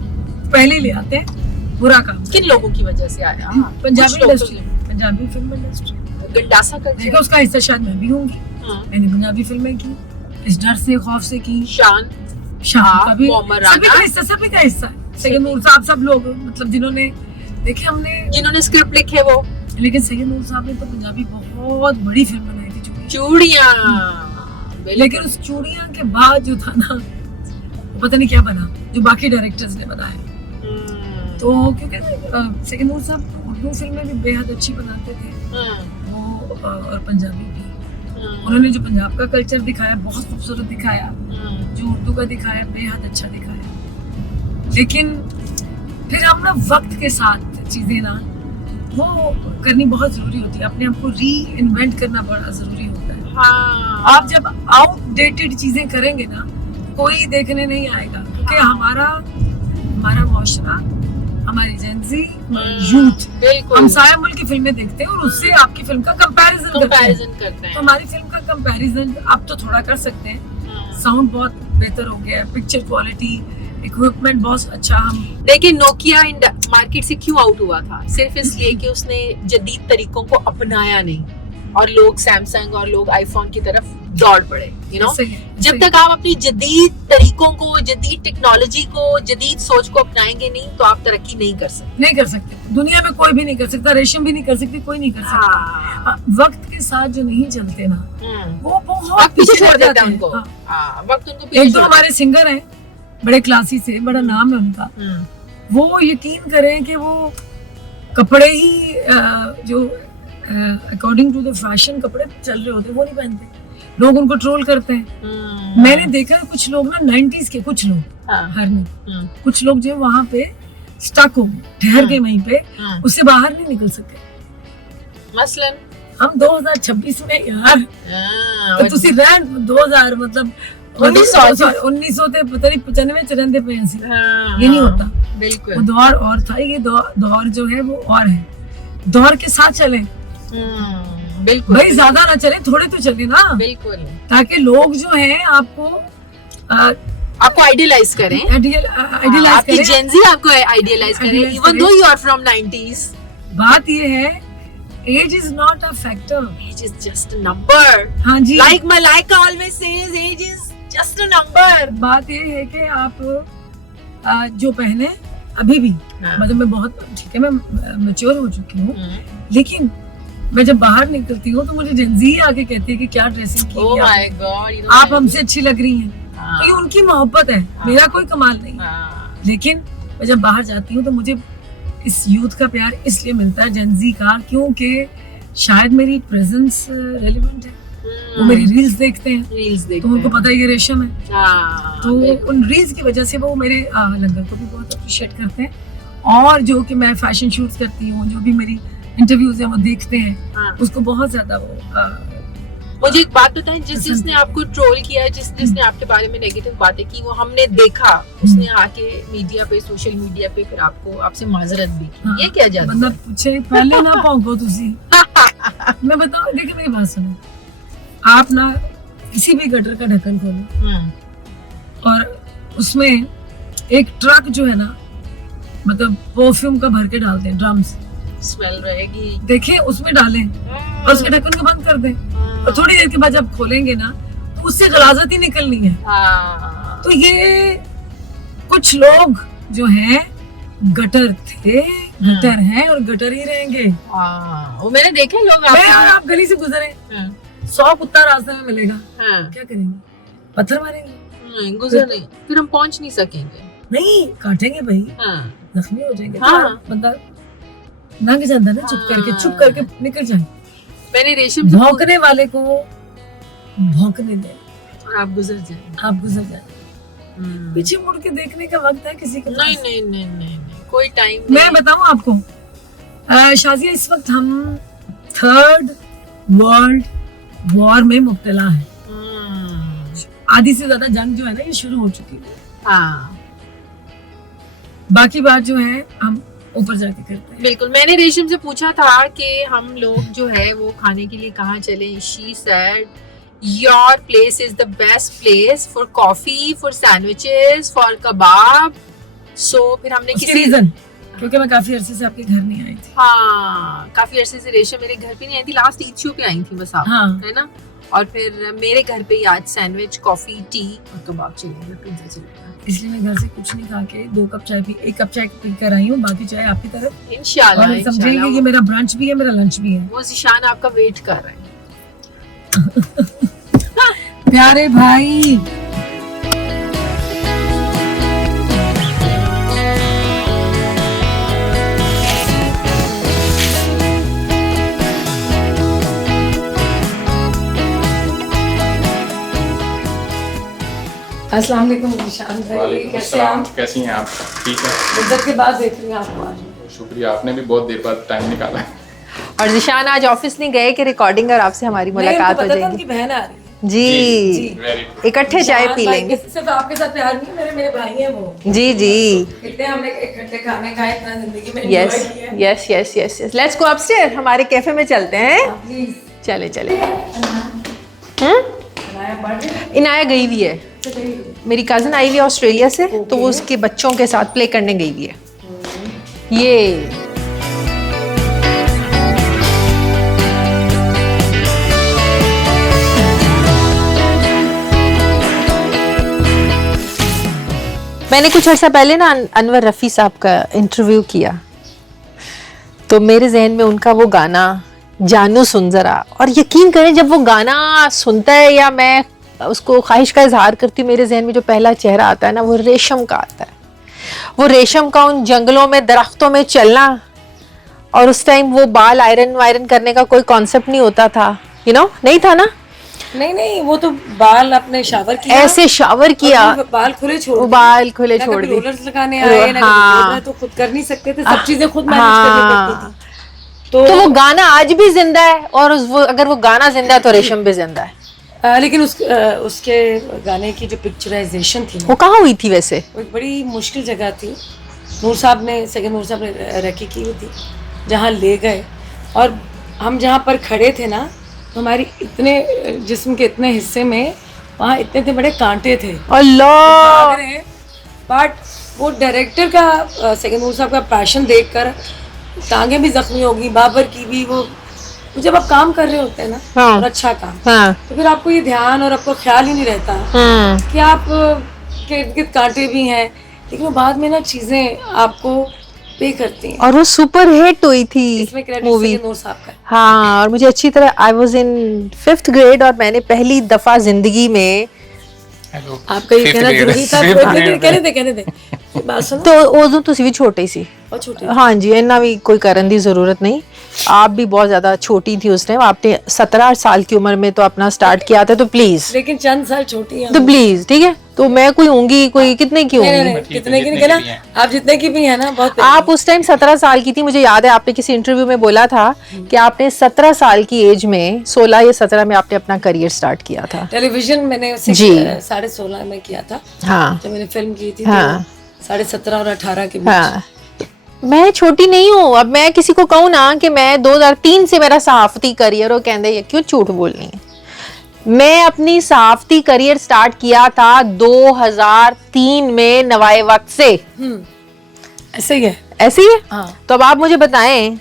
पहले ले आते हैं बुरा काम। किन लोगों की वजह से आया? Punjabi industry, Punjabi film industry, गंडासा का देखो उसका हिस्सा शायद मैं भी होंगी। मैंने पंजाबी फिल्में की, इस डर से खौफ से की, शान का भी, मोहम्मद सभी राना, का हिस्सा है। सैयद नूर साहब, सब लोग मतलब जिन्होंने देखे, हमने जिन्होंने स्क्रिप्ट लिखे वो। लेकिन सैयद नूर साहब ने तो पंजाबी बहुत बड़ी फिल्म बनाई थी, चूड़ियां। लेकिन उस चूड़ियां के बाद जो था ना, पता नहीं क्या बना, जो बाकी डायरेक्टर्स ने बनाया। तो क्योंकि सैयद नूर साहब उर्दू फिल्में भी बेहद अच्छी बनाते थे, वो और पंजाबी भी। उन्होंने जो पंजाब का कल्चर दिखाया बहुत खूबसूरत दिखाया, जो उर्दू का दिखाया बेहद अच्छा दिखाया। लेकिन फिर हम ना वक्त के साथ चीजें ना वो करनी बहुत जरूरी होती है, अपने आप को री इन्वेंट करना बड़ा जरूरी होता है। हाँ। आप जब आउटडेटेड चीजें करेंगे ना, कोई देखने नहीं आएगा, क्योंकि हमारा माशरा, हमारी जेंजी, यूथ, हम सारे मुल्क की फिल्में देखते हैं और उससे आपकी फिल्म का कंपैरिजन करते हैं। तो हमारी फिल्म का कंपैरिजन आप तो थोड़ा कर सकते हैं, साउंड बहुत बेहतर हो गया है, पिक्चर क्वालिटी, इक्विपमेंट बहुत अच्छा। हम देखिए, नोकिया मार्केट से क्यों आउट हुआ था? सिर्फ इसलिए कि उसने जदीद तरीकों को अपनाया नहीं, और लोग सैमसंग और लोग आईफोन की तरफ दौड़ पड़े। जब तक आप अपनी जदीद तरीकों को, जदीद टेक्नोलॉजी को, जदीद सोच को अपनाएंगे नहीं, तो आप तरक्की नहीं कर सकते। दुनिया में कोई भी नहीं कर सकता, रेशम भी नहीं कर सकती, कोई नहीं कर सकता। वक्त के साथ जो नहीं चलते ना, वो बहुत पीछे छोड़ देता है उनको। वक्त उनको पीछे। एक तो हमारे सिंगर हैं बड़े क्लासी से, बड़ा नाम है उनका, वो यकीन करें कि वो कपड़े ही जो अकॉर्डिंग टू द फैशन कपड़े चल रहे होते वो नहीं पहनते, लोग उनको ट्रोल करते हैं। मैंने देखा कुछ लोग ना 90s के कुछ लोग, हर में कुछ लोग जो वहाँ पे स्टक हो गए, ठहर गए वहीं पे, हाँ। उससे बाहर नहीं निकल सके। मसलन हम 2026 में यार, हाँ, तो तुसी रहन 2000 मतलब 1900 ते पता नहीं 95 94 पे ऐसी, हाँ, ये नहीं होता। वो बिल्कुल। दौर और था, ये दौर जो है वो और है। दौर के साथ चले बिल्कुल भाई, ज्यादा ना चले, थोड़े तो चले ना, बिल्कुल, ताकि लोग जो है आपको आपको आइडियलाइज करें, आइडियलाइज आपकी करें। जेन ज़ी आपको आइडियलाइज करें, Idealize इवन करें। दो यू आर फ्रॉम 90s। बात ये है, age is not a factor. Age is just a number. हाँ जी, Like Malaika always says, age is just a number. बात ये है कि आप जो पहने अभी भी, हाँ। मतलब मैं बहुत ठीक है, मैं मैच्योर हो चुकी हूँ, लेकिन मैं जब बाहर निकलती हूँ तो मुझे जेंजी आके कहती है कि क्या ड्रेसिंग की Oh है my आपने? God. you know आप what? हमसे अच्छी लग रही हैं। हाँ, तो ये उनकी मोहब्बत है, मेरा कोई कमाल नहीं है। हाँ, लेकिन मैं जब बाहर जाती हूँ तो मुझे इस यूथ का प्यार इसलिए मिलता है, जेंजी का, क्योंकि शायद मेरी प्रेजेंस रेलेवेंट है। वो मेरी रील्स देखते हैं रील्स तो देखते उनको हैं। पता है ये रेशम है, हाँ, तो बिल्कुल। उन रील्स की वजह से वो मेरे लंगर को भी बहुत अप्रिशिएट करते हैं। और जो कि मैं फैशन शूट्स करती हूँ, जो भी मेरी इंटरव्यूज हैं वो देखते हैं, हाँ। उसको बहुत ज्यादा वो मुझे एक बात बताएं, जिसने आपको ट्रोल किया, जिसने आपके बारे में नेगेटिव बातें की, वो हमने देखा, उसने आके मीडिया पे, सोशल मीडिया पे फिर आपसे माजरत भी की। हाँ। ये क्या जादू बंदा है? पूछे पहले ना पाओ तुसी। मैं बताऊं, देखिए मेरी बात सुनो, आप ना किसी भी गटर का ढक्कन खोलो हम्म, और उसमें एक ट्रक जो है ना, मतलब परफ्यूम का भर के डालते हैं, ड्रम्स, स्मेल रहेगी। देखिए उसमें डालें और उसके ढक्कन को बंद कर दें, और थोड़ी देर के बाद जब खोलेंगे ना तो उससे गलाजत ही निकलनी है। हाँ, तो ये कुछ लोग जो हैं गटर थे, गटर हैं और गटर ही रहेंगे। हाँ, वो मैंने देखे लोग मैं और आप गली से गुजरे, हाँ, 100 कुत्ता रास्ते में मिलेगा, हाँ, क्या करेंगे? पत्थर मारेंगे? नहीं, गुजर नहीं, फिर हम पहुंच नहीं सकेंगे। नहीं, काटेंगे भाई, हाँ, जख्मी हो जाएंगे। हाँ। तो बंदा लंघ जाता है ना, चुप करके निकल जाए। मैंने रेशम से भौंकने वाले को भौंकने दे, और आप गुजर जाए। आप गुजर जाए। पीछे मुड़ के देखने का वक्त है किसी के पास? नहीं नहीं नहीं नहीं नहीं, कोई टाइम मैं नहीं। बताऊं आपको, शाजिया, इस वक्त हम 3rd वर्ल्ड वॉर में मुब्तला है। आधी से ज्यादा जंग जो है ना, ये शुरू हो चुकी है। हाँ, बाकी बात जो है हम ऊपर जाके करते हैं। बिल्कुल। मैंने रेशम से पूछा था कि हम लोग जो है वो खाने के लिए कहाँ चलें। She said your place is the best place for coffee, for sandwiches, for kebab. So फिर हमने उसके किसी रीजन, क्योंकि मैं काफी अरसे से आपके घर नहीं आई थी। हाँ, काफी अरसे से रेशम मेरे घर पे नहीं आई थी। लास्ट ईद शो पे आई थी बस आप, हाँ। है ना। और फिर मेरे घर पे ही आज सैंडविच, कॉफी, टी और कबाब चलेगा, पिज्जा चलेगा। इसलिए मैं घर से कुछ नहीं खा के 2 कप चाय पी, 1 कप चाय पी कर आई हूँ, बाकी चाय आपकी तरफ। इंशाल्लाह, और समझेंगे इंशाल्लाह। कि मेरा ब्रंच भी है, मेरा लंच भी है। वो जिशान आपका वेट कर रहे हैं। प्यारे भाई, अस्सलाम वालेकुम निशान भाई, वालेकुम कैसे हैं अस्सलाम, आप? कैसी हैं आप? ठीक है, मुद्दत के बाद देख रही हूँ आपको आज। शुक्रिया, आपने भी बहुत देर बाद टाइम निकाला है। और जिशान आज ऑफिस नहीं गए कि रिकॉर्डिंग और आपसे हमारी नहीं, उनको मुलाकात हो पता था जाएगी। उनकी बहन आ रही है। जी, वेरी गुड। इकट्ठे चाय निशान पी भाई लेंगे। सिर्फ आपके साथ प्यार नहीं, मेरे भाई हैं वो। जी जी, कितने हमने इकट्ठे खाने खाए, इतना जिंदगी में यस enjoy किया है। Yes yes yes yes. Let's go upstair, हमारे कैफे में चलते हैं। प्लीज। चले चले। बनाया बर्थडे इनाया गई हुई है, मेरी कजन आई हुई है ऑस्ट्रेलिया से, तो वो उसके बच्चों के साथ प्ले करने गई हुई है। ये मैंने कुछ अर्सा पहले ना अनवर रफ़ी साहब का इंटरव्यू किया, तो मेरे जहन में उनका वो गाना जानू सुन जरा, और यकीन करें जब वो गाना सुनता है या मैं उसको ख्वाहिश का इजहार करती हूँ, मेरे जहन में जो पहला चेहरा आता है ना, वो रेशम का आता है। वो रेशम का उन जंगलों में, दरख्तों में चलना, और उस टाइम वो बाल आयरन वायरन करने का कोई कॉन्सेप्ट नहीं होता था, यू नो, नहीं था ना। नहीं वो तो बाल अपने शावर किया, ऐसे शावर किया, और बाल खुले छोड़ वो दिए। बाल खुले ना छोड़ कभी दिए। रोलर्स लगाने आए ना हाँ। कभी तो खुद कर नहीं सकते थे, सब चीजें खुद मैनेज करनी पड़ती थी। तो वो गाना आज भी जिंदा है, और अगर वो गाना जिंदा है तो रेशम भी जिंदा है। लेकिन उसके गाने की जो पिक्चराइजेशन थी ना, वो कहाँ हुई थी वैसे? वो एक बड़ी मुश्किल जगह थी। नूर साहब ने रखी की हुई थी, जहाँ ले गए, और हम जहाँ पर खड़े थे ना, तो हमारी इतने जिस्म के इतने हिस्से में वहाँ इतने बड़े कांटे थे। अल्लाह। बट वो डायरेक्टर का सेकंड नूर साहब का पैशन देखकर टांगे भी जख्मी होगी, बाबर की भी। वो जब आप काम कर रहे होते हैं ना, हाँ। और अच्छा काम, हाँ। तो फिर आपको ये ध्यान और आपको ख्याल ही नहीं रहता कि आप के इर्द गिर्द कांटे भी हैं, लेकिन वो बाद में ना चीजें आपको पे करती हैं। और वो सुपर हिट हुई थी इसमें क्रेडिट मूवी। सेकंड नूर साहब का। हाँ, और मुझे अच्छी तरह, I was in 5th grade, और मैंने पहली दफा जिंदगी में, हेलो आपका ये कहना जरूरी था, कहने दे बात सुनो। तो उਦੋਂ ਤੁਸੀਂ ਵੀ छोटी सी। और छोटे हाँ जी, इन्ना भी कोई करने की जरूरत नहीं। आप भी बहुत ज्यादा छोटी थी उस टाइम, आपने 17 साल की उम्र में तो अपना स्टार्ट किया था, तो प्लीज लेकिन चंद साल छोटी हैं। तो प्लीज ठीक है। तो मैं कोई होंगी, कोई कितने की होंगी? नहीं, कितने की नहीं कहना, आप जितने की भी है ना, बहुत आप उस टाइम 17 साल की थी। मुझे याद है आपने किसी इंटरव्यू में बोला था कि आपने 17 साल की एज में, 16 या 17 में आपने अपना करियर स्टार्ट किया था। टेलीविजन मैंने जी। 16.5 में किया था, हाँ जब मैंने फिल्म की थी। हाँ। तो 17.5 और 18 के बीच। हाँ, मैं छोटी नहीं हूँ। अब मैं किसी को कहूँ ना कि मैं 2003 से मेरा सहाफती करियर, और कहते ये क्यों झूठ बोलनी है। मैं अपनी सहाफती करियर स्टार्ट किया था 2003 में नवाए वक्त से। ऐसे ही है। ऐसे ही है। हाँ। तो अब आप मुझे बताएं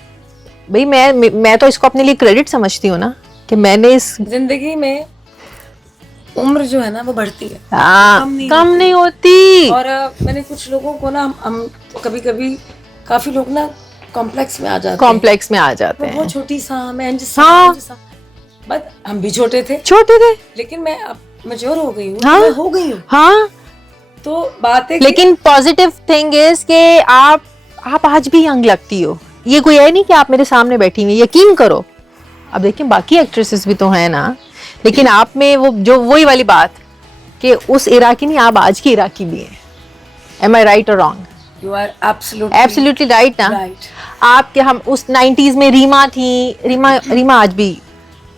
भाई, मैं तो इसको अपने लिए क्रेडिट समझती हूँ ना, कि मैंने इस जिंदगी में उम्र जो है ना वो बढ़ती है, कम नहीं होती। और मैंने कुछ लोगों को ना, हम कभी कभी काफी लोग ना कॉम्प्लेक्स में आ जाते हैं। कॉम्प्लेक्स में आ जाते हैं। बहुत छोटी सा मैं हाँ। बट हम भी छोटे थे, लेकिन मैं अब मैच्योर हो गई हूँ। हाँ। मैं हो गई हूँ। हाँ। तो बात है लेकिन पॉजिटिव थिंग इज कि आप आज भी यंग लगती हो। ये कोई है नहीं कि आप मेरे सामने बैठी हुई, यकीन करो। अब देखिए बाकी एक्ट्रेसेस भी तो है ना, लेकिन आप में वो जो वही वाली बात कि उस इरा की नहीं, आप आज की इरा की भी है। एम आई राइट और wrong? You are absolutely right ना। आपके हम उस 90s में रीमा थी। रीमा आज भी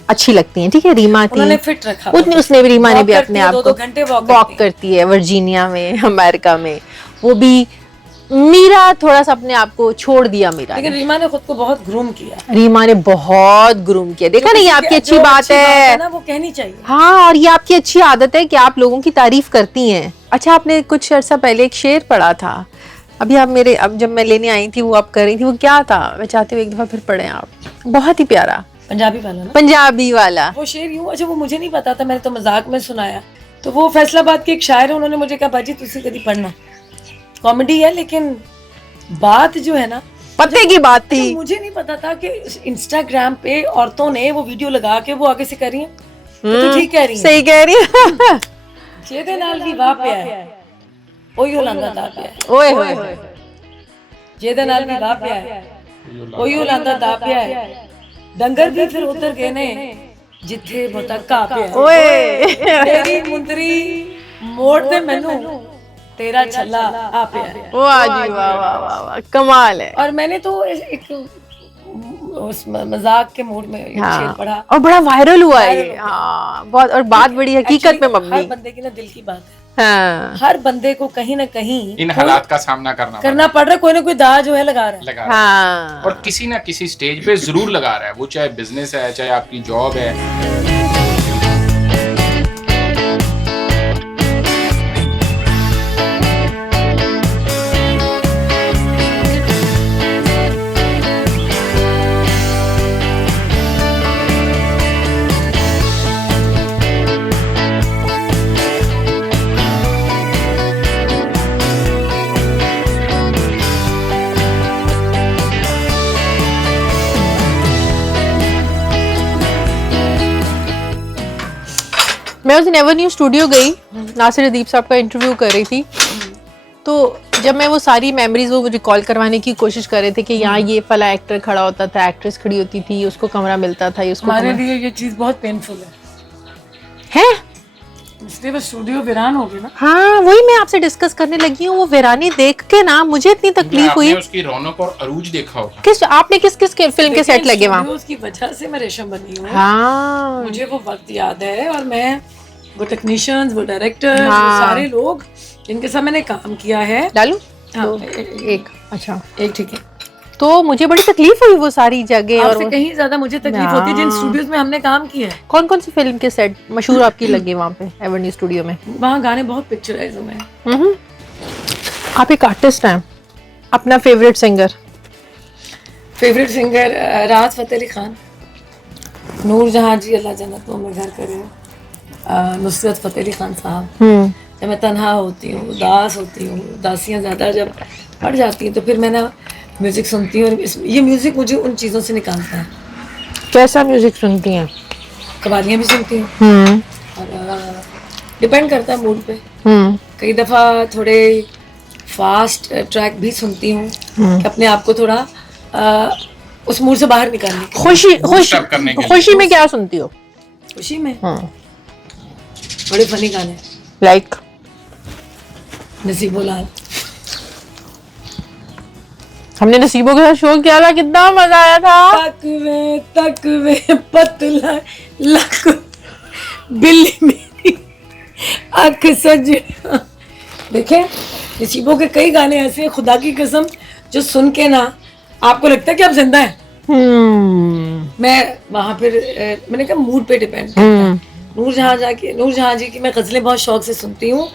अच्छी लगती हैं, ठीक है। रीमा थी, उन्होंने फिट रखा। उसने भी, रीमा ने भी अपने आप को 2 घंटे वॉक करती है वर्जीनिया में, अमेरिका में। वो भी मीरा थोड़ा सा अपने आप को छोड़ दिया मीरा लेकिन रीमा ने खुद को बहुत ग्रूम किया। रीमा ने बहुत ग्रूम किया। देखा नहीं, आपकी अच्छी बात है ना, वो कहनी चाहिए। हाँ, और ये आपकी अच्छी आदत है कि आप लोगों की तारीफ करती हैं। अच्छा, आपने कुछ अर्सा पहले एक शेर पढ़ा था, अभी आप मेरे, अब जब मैं लेने आई थी वो आप कर रही थी, वो क्या था? मैं चाहती हूँ एक दफा फिर पढ़ें आप। बहुत ही प्यारा पंजाबी वाला ना? पंजाबी वाला। वो शेर यूं, अच्छा वो मुझे नहीं पता था, मैंने तो मजाक में सुनाया। तो वो फैसलाबाद के एक शायर है, उन्होंने मुझे कहा बाजी तुझसे कभी पढ़ना। कॉमेडी है, लेकिन बात जो है ना, पते की बात थी। मुझे नहीं पता था कि इंस्टाग्राम पे औरतों ने वो वीडियो लगा के वो आगे से कर रही हैं। तो ठीक कह रही है, सही कह रही है। जेदे नाल भी वाह पे है, ओयो लांदा दा पे है। ओए होए, जेदे नाल भी वाह पे है, ओयो लांदा दा पे है। डंगर भी फिर उधर गए ने जिथे मुतक्का पे है। ओए तेरी मुंदरी मोड़ दे मैनू, तेरा छल्ला आ पे है। वाह जी वाह वाह वाह वाह, कमाल है। और मैंने तो एक उस मजाक के मूड में ये शेर पढ़ा, और बड़ा वायरल हुआ है ये। हाँ, बहुत। और बात बड़ी हकीकत में मम्मी, हर बंदे की ना दिल की बात है। हाँ हर बंदे को कहीं ना कहीं इन हालात का सामना करना पड़ रहा है। कोई ना कोई दाव जो है लगा रहा है। लगा रहा है। हाँ। और किसी ना किसी स्टेज पे जरूर लगा रहा है, वो चाहे बिजनेस है, चाहे आपकी जॉब है। मैं उस दिन एवर न्यू स्टूडियो गई, नासिर अदीब साहब का इंटरव्यू कर रही थी। तो जब मैं वो सारी मेमोरीज वो रिकॉल करवाने की कोशिश कर रहे थे कि यहाँ ये फला एक्टर खड़ा होता था, एक्ट्रेस खड़ी होती थी, उसको कमरा मिलता था, उसको हमारे लिए ये चीज बहुत पेनफुल है। है। इसलिए वो स्टूडियो वीरान हो गया ना। हाँ, वही मैं आपसे डिस्कस करने लगी हूँ। वो वीरानी देख के ना मुझे इतनी तकलीफ हुई। आपने उसकी रौनक और अरूज देखा होगा। आपने किस किस फिल्म के सेट लगे वहाँ? उसकी वजह से मैं रेशम बनी हूँ। हाँ, मुझे वो वक्त याद है, और मैं वो टेक्नीशियंस, वो डायरेक्टर, हाँ। सारे लोग जिनके साथ मैंने काम किया है। डालू हाँ, एक, अच्छा, एक ठीक है। तो मुझे बड़ी तकलीफ हुई वो सारी जगह। और आपसे कहीं ज्यादा मुझे तकलीफ होती है जिन स्टूडियोज में हमने काम किया है। कौन कौन सी फिल्म के सेट मशहूर आपकी लगे वहाँ पे एवेन्यू स्टूडियो में? वहाँ गाने बहुत पिक्चराइज हुए हैं। आप एक आर्टिस्ट हैं, अपना फेवरेट सिंगर? राहत फतेह अली खान, नूर जहाँ जी अल्लाह जन्नतों में घर करे, नुसरत फतेह अली खान साहब। जब मैं तन्हा होती हूँ, उदास होती हूँ, उदासियाँ ज़्यादा जब बढ़ जाती हैं, तो फिर मैं ना म्यूज़िक सुनती हूँ, और ये म्यूज़िक मुझे उन चीज़ों से निकालता है। कैसा म्यूजिक सुनती हैं? कवालियाँ भी सुनती हूँ, और डिपेंड करता है मूड पे। कई दफ़ा थोड़े फास्ट ट्रैक भी सुनती हूँ कि अपने आप को थोड़ा उस मूड से बाहर निकालने के लिए। खुशी में क्या सुनती हो? खुशी में बड़े फनी गाने, लाइक नसीबो लाल। हमने नसीबों के साथ शो किया था, कितना मजा आया था। तक वे पतला लक बिल्ली मेरी आँख सजना। देखें, नसीबों के कई गाने ऐसे हैं, खुदा की कसम, जो सुन के ना आपको लगता है कि आप जिंदा हैं। मैं वहाँ फिर मैंने कहा मूड पे डिपेंड करता है। नूर जहाँ जी की मैं गजलें बहुत शौक से सुनती हूँ,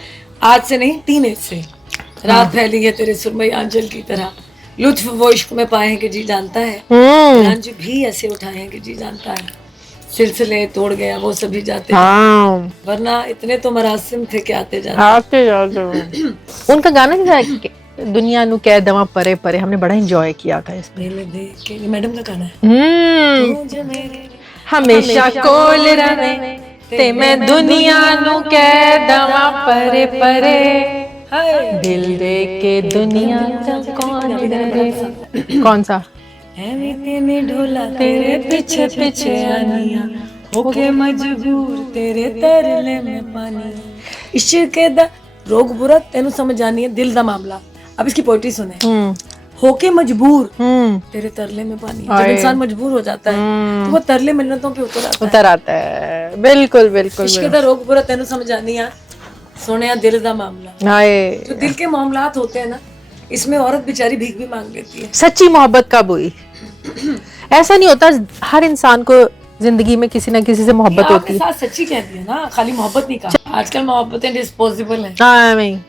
आज से नहीं, टीनेज से। रात फैली है तेरे सुरमई आंचल की तरह, लुत्फ वो इश्क में पाए हैं कि जी जानता है, रंज भी ऐसे उठाए हैं कि जी जानता है, सिलसिले तोड़ गया वो सभी जाते हैं, वरना इतने तो मरासिम थे कि आते जाते। उनका गाना नहीं था दुनिया नु कह दवा परे परे, हमने बड़ा एंजॉय किया था इसमें। देख के ये मैडम का गाना है। हमेशा कोल रहे ते मैं दुनिया नु कह दवा परे परे, दिल दे के दुनिया कौन सा? तेने ढोला तेरे पीछे पीछे आनिया, होके मजबूर तेरे तरले में पानी, इश्क दा रोग बुरा तेनू समझ आनी है, दिल दा मामला। अब इसकी पोइट्री सुने। होके मजबूर तेरे तरले में पानी। जब इंसान मजबूर हो जाता है तो वो तरले मिन्नतों पे उतर आता है। बिल्कुल बिल्कुल। इश्क दा रोग बुरा तेनू समझ आनी है, सोने दिल दा मामला। जो दिल के मामलात होते हैं ना, इसमें औरत बेचारी भीख भी मांग लेती है। सच्ची मोहब्बत कब हुई? ऐसा नहीं होता, हर इंसान को जिंदगी में किसी ना किसी से मोहब्बत होती है। साथ सच्ची कह दिया ना, खाली मोहब्बत नहीं कहा। आजकल मोहब्बतें डिस्पोजेबल हैं,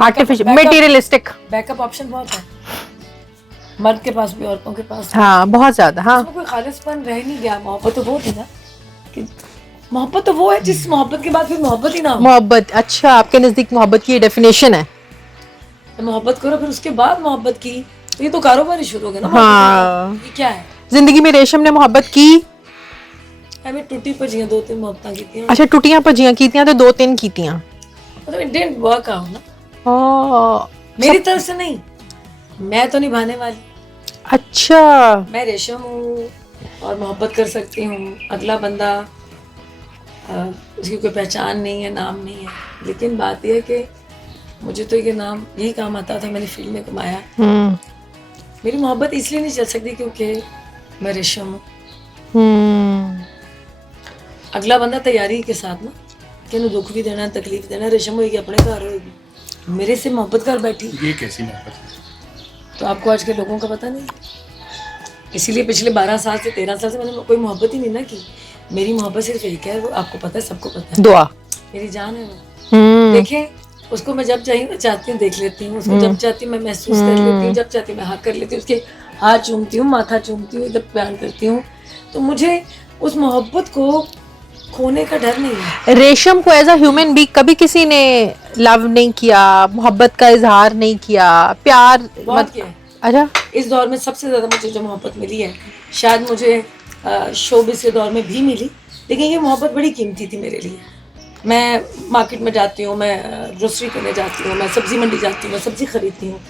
आर्टिफिशियल, मटेरियलिस्टिक। बैकअप ऑप्शन बहुत है मर्द के पास भी, औरतों के पास। हाँ, बहुत ज्यादा। हाँ, कोई खालिसपन रह नहीं गया। मोहब्बत तो वो थी ना, कि मोहब्बत तो वो है जिस मोहब्बत के बाद फिर मोहब्बत ही ना हो। मोहब्बत, अच्छा, आपके नजदीक मोहब्बत की डेफिनेशन है? तो मोहब्बत करो, फिर उसके बाद मोहब्बत की, तो ये तो कारोबार ही शुरू हो गया ना। हाँ, ये क्या है? जिंदगी में रेशम ने मोहब्बत की? हमें टूटी भजियां 2-3 मोहब्बतां कीतियां। अच्छा, टूटियां भजियां कीतियां तो 2-3 कीतियां। मतलब इट डिडंट वर्क आउट ना। मेरी तरफ से नहीं, मैं तो निभाने वाली। अच्छा, मैं रेशम हूँ और मोहब्बत कर सकती हूँ। अगला बंदा उसकी कोई पहचान नहीं है, नाम नहीं है, लेकिन बात यह है कि मुझे तो ये नाम यही काम आता था, मैंने फील्ड में कमाया। मेरी मोहब्बत इसलिए नहीं चल सकती क्योंकि मैं रेशम हूँ। अगला बंदा तैयारी के साथ ना कि दुख भी देना, तकलीफ देना। रेशम होगी अपने घर होगी, मेरे से मोहब्बत कर बैठी। ये कैसी मोहब्बत है? तो आपको आज के लोगों का पता नहीं, इसीलिए पिछले 12 साल से 13 साल से मैंने कोई मोहब्बत ही नहीं ना की। मेरी मोहब्बत सिर्फ एक है, वो आपको पता है, सबको पता है, दुआ। मेरी जान है वो। देखें, उसको मैं जब चाहती हूँ देख लेती हूँ, उसको जब चाहती हूँ मैं महसूस कर लेती हूँ, जब चाहती हूँ मैं हाँ कर लेती हूँ, उसके हाथ चूमती हूँ, माथा चूमती हूँ, इधर प्यार करती हूँ। तो मुझे उस मोहब्बत को खोने का डर नहीं है। रेशम को एज अ ह्यूमन बीइंग कभी किसी ने लव नहीं किया, मोहब्बत का इजहार नहीं किया, प्यार बहुत किया है। अच्छा, इस दौर में सबसे ज़्यादा मुझे जो मोहब्बत मिली है, शायद मुझे शोबिस के दौर में भी मिली, लेकिन ये मोहब्बत बड़ी कीमती थी मेरे लिए। मैं मार्केट में जाती हूँ, मैं ग्रोसरी करने जाती हूँ, मैं सब्जी मंडी जाती हूँ, मैं सब्जी खरीदती हूँ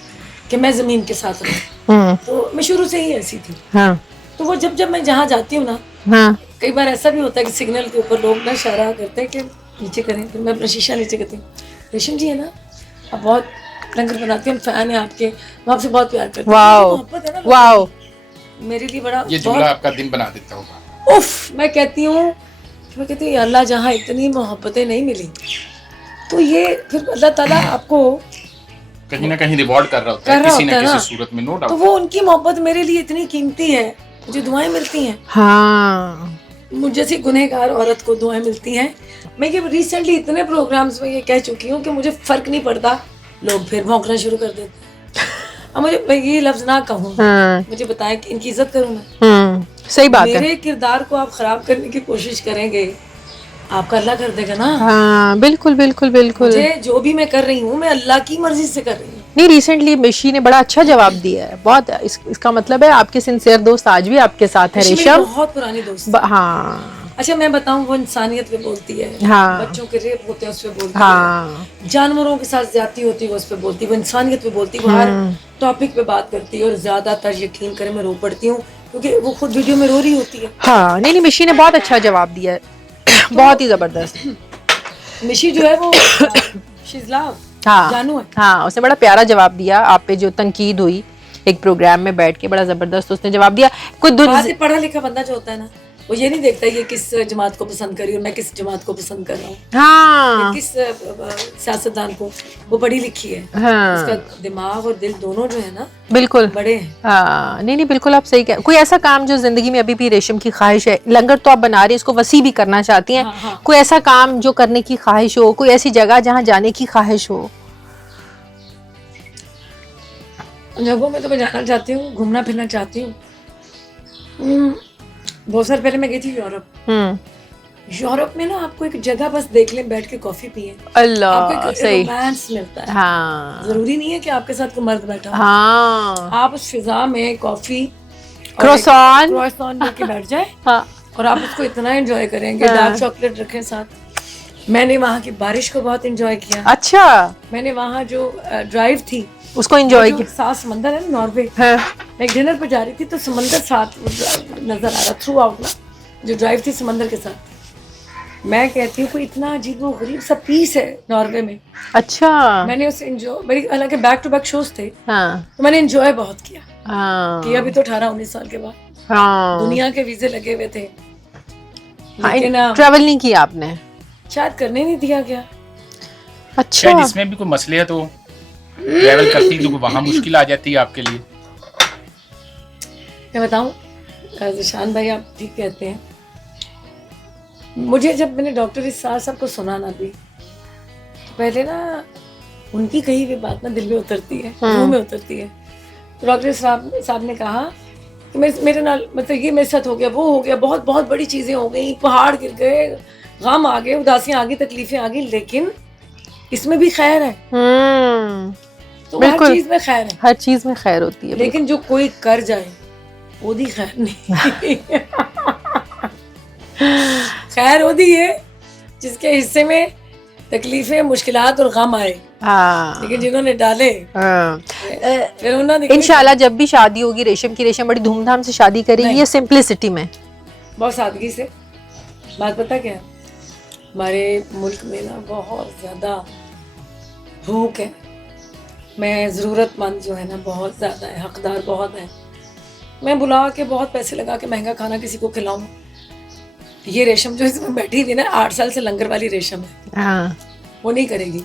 कि मैं ज़मीन के साथ रहूँ। तो मैं शुरू से ही ऐसी थी। हाँ, तो वो जब मैं जहाँ जाती हूँ ना, हाँ, कई बार ऐसा भी होता है कि सिग्नल के ऊपर लोग ना इशारा करते हैं कि नीचे करें, तो मैं अपना शीशा नीचे करती हूँ, रेशम जी है ना, आप बहुत लंगर बनाती हैं, हम फैन हैं आपके, हम आपसे बहुत प्यार करते हैं। वाओ मोहब्बत है ना लोगों वाओ, की, मेरे लिए बड़ा ये जुमला आपका दिन बना देता होगा। बहुत उफ, मैं कहती हूँ या अल्लाह जहाँ इतनी मोहब्बतें नहीं मिली, तो ये फिर अल्लाह ताला आपको कहीं ना कहीं रिवॉर्ड कर रहा होता है किसी न किसी सूरत में, नो तो डाउट। वो उनकी मोहब्बत मेरे लिए इतनी कीमती है, मुझे दुआएं मिलती हैं, हाँ मुझे जैसी गुनहगार औरत को दुआएं मिलती हैं। मैं ये रिसेंटली इतने प्रोग्राम्स में ये कह चुकी हूँ कि मुझे फर्क नहीं पड़ता, लोग फिर भौंकना शुरू कर देते हैं। अब मुझे, मैं ये लफ्ज ना कहूँ, हाँ, मुझे बताएं कि इनकी इज्जत करूँ मैं? सही बात है। मेरे किरदार को आप खराब करने की कोशिश करेंगे, आपका अल्लाह कर देगा ना। हाँ बिल्कुल बिल्कुल बिल्कुल। मुझे जो भी मैं कर रही हूँ, मैं अल्लाह की मर्जी से कर रही हूँ। नहीं, रिसेंटली मिशी ने बड़ा अच्छा जवाब दिया है, बहुत इसका मतलब है आपके सिंसियर दोस्त आज भी आपके साथ है मेरी रेशम। बहुत पुरानी दोस्त। हाँ अच्छा मैं बताऊं, वो इंसानियत पे बोलती है, हाँ। बच्चों के रेप होते हैं उस पे बोलती हाँ है, जानवरों के साथ ज्यादती होती है उस पे बोलती है, वो इंसानियत पे बोलती है, वो हर टॉपिक पे बात करती है, और ज्यादातर यकीन करें मैं रो पड़ती हूँ क्योंकि वो खुद वीडियो में रो रही होती है। हाँ, नहीं नहीं, मिशी ने बहुत अच्छा जवाब दिया है, बहुत ही जबरदस्त। मिशी जो है वो she's love, हाँ जानू है। हाँ, उसने बड़ा प्यारा जवाब दिया आप पे, जो तनकीद हुई एक प्रोग्राम में बैठ के, बड़ा जबरदस्त उसने जवाब दिया। कोई बात है, पढ़ा लिखा बंदा जो होता है ना, वो ये नहीं देखता ये किस जमात को पसंद कर रही हूँ, मैं किस जमात को पसंद कर रहा हूँ, हाँ किस सियासतदान को, वो पढ़ी लिखी है, हाँ उसका दिमाग और दिल दोनों जो है ना बिल्कुल। बड़े हैं। हाँ नहीं नहीं, बिल्कुल आप सही कह। कोई ऐसा काम जो जिंदगी में अभी भी रेशम की ख्वाहिश है, लंगर तो आप बना रही हैं, इसको वसी भी करना चाहती हैं, हाँ, हाँ। कोई ऐसा काम जो करने की ख्वाहिश हो, कोई ऐसी जगह जहाँ जाने की ख्वाहिश हो? जगहों में तो मैं जाना चाहती हूँ, घूमना फिरना चाहती हूँ। बहुत साल पहले मैं गई थी यूरोप। यूरोप में ना आपको एक जगह बस देख लें, बैठ के कॉफी पिए, अल्लाह आपको एक सही। रोमांस मिलता है। हाँ जरूरी नहीं है कि आपके साथ कोई मर्द बैठा हो, हाँ, आप उस फिजा में कॉफी Croissant। लेके बैठ जाए हाँ और आप उसको इतना एंजॉय करेंगे। डार्क चॉकलेट रखें साथ। मैंने वहाँ की बारिश को बहुत एंजॉय किया। अच्छा, मैंने वहाँ जो ड्राइव थी उसको एंजॉय किया। साथ समंदर है नॉर्वे, हाँ। मैं एक डिनर पर जा रही थी तो समंदर साथ नजर आ रहा थ्रू आउट ना, जो ड्राइव थी समंदर के साथ। मैं कहती हूँ कोई इतना अजीब व गरीब सा पीस है नॉर्वे में। अच्छा मैंने उसे एंजॉय, मेरी हालांकि बैक टू बैक शोज थे, हाँ तो मैंने एंजॉय बहुत किया। हाँ कि अभी तो 18-19 साल के बाद हाँ, दुनिया के वीजे लगे हुए थे, लेकिन ट्रैवल नहीं किया आपने? शायद करने नहीं दिया गया। अच्छा, शायद इसमें भी कोई मसले है, तो ट्रैवल करती तो वहाँ मुश्किल आ जाती है आपके लिए। मैं बताऊं, जिशान भाई आप ठीक कहते हैं। मुझे जब मैंने डॉक्टर इसार साहब को सुना ना भी, तो पहले ना उनकी कही हुई बात ना दिल में उतरती है, रूह में उतरती है। तो डॉक्टर साहब ने कहा कि मेरे नाल मतलब ये मेरे साथ हो गया, वो हो गया, बहुत बहुत बड़ी चीज़ें हो गई, पहाड़ गिर गए, गम आ गए, उदासियाँ आ गई, तकलीफें आ गई, लेकिन इसमें भी खैर है। तो हर बिल्कुल। चीज़ में खैर है, हर चीज में खैर होती है। लेकिन जो कोई कर जाए ओदी खैर नहीं। खैर ओदी है जिसके हिस्से में तकलीफें, मुश्किलात और गम आए, हाँ लेकिन जिन्होंने डाले हाँ। फिर उन्होंने इंशाल्लाह जब भी शादी होगी रेशम की, रेशम बड़ी धूमधाम से शादी करेगी, ये सिंपलिसिटी में, बहुत सादगी से। बात पता क्या है, हमारे मुल्क में ना बहुत ज़्यादा भूख है, मैं ज़रूरतमंद जो है ना बहुत ज़्यादा है, हकदार बहुत है। मैं बुला के बहुत पैसे लगा के महंगा खाना किसी को खिलाऊं, ये रेशम जो इसमें बैठी हुई ना 8 साल से लंगर वाली रेशम है, हाँ वो नहीं करेगी।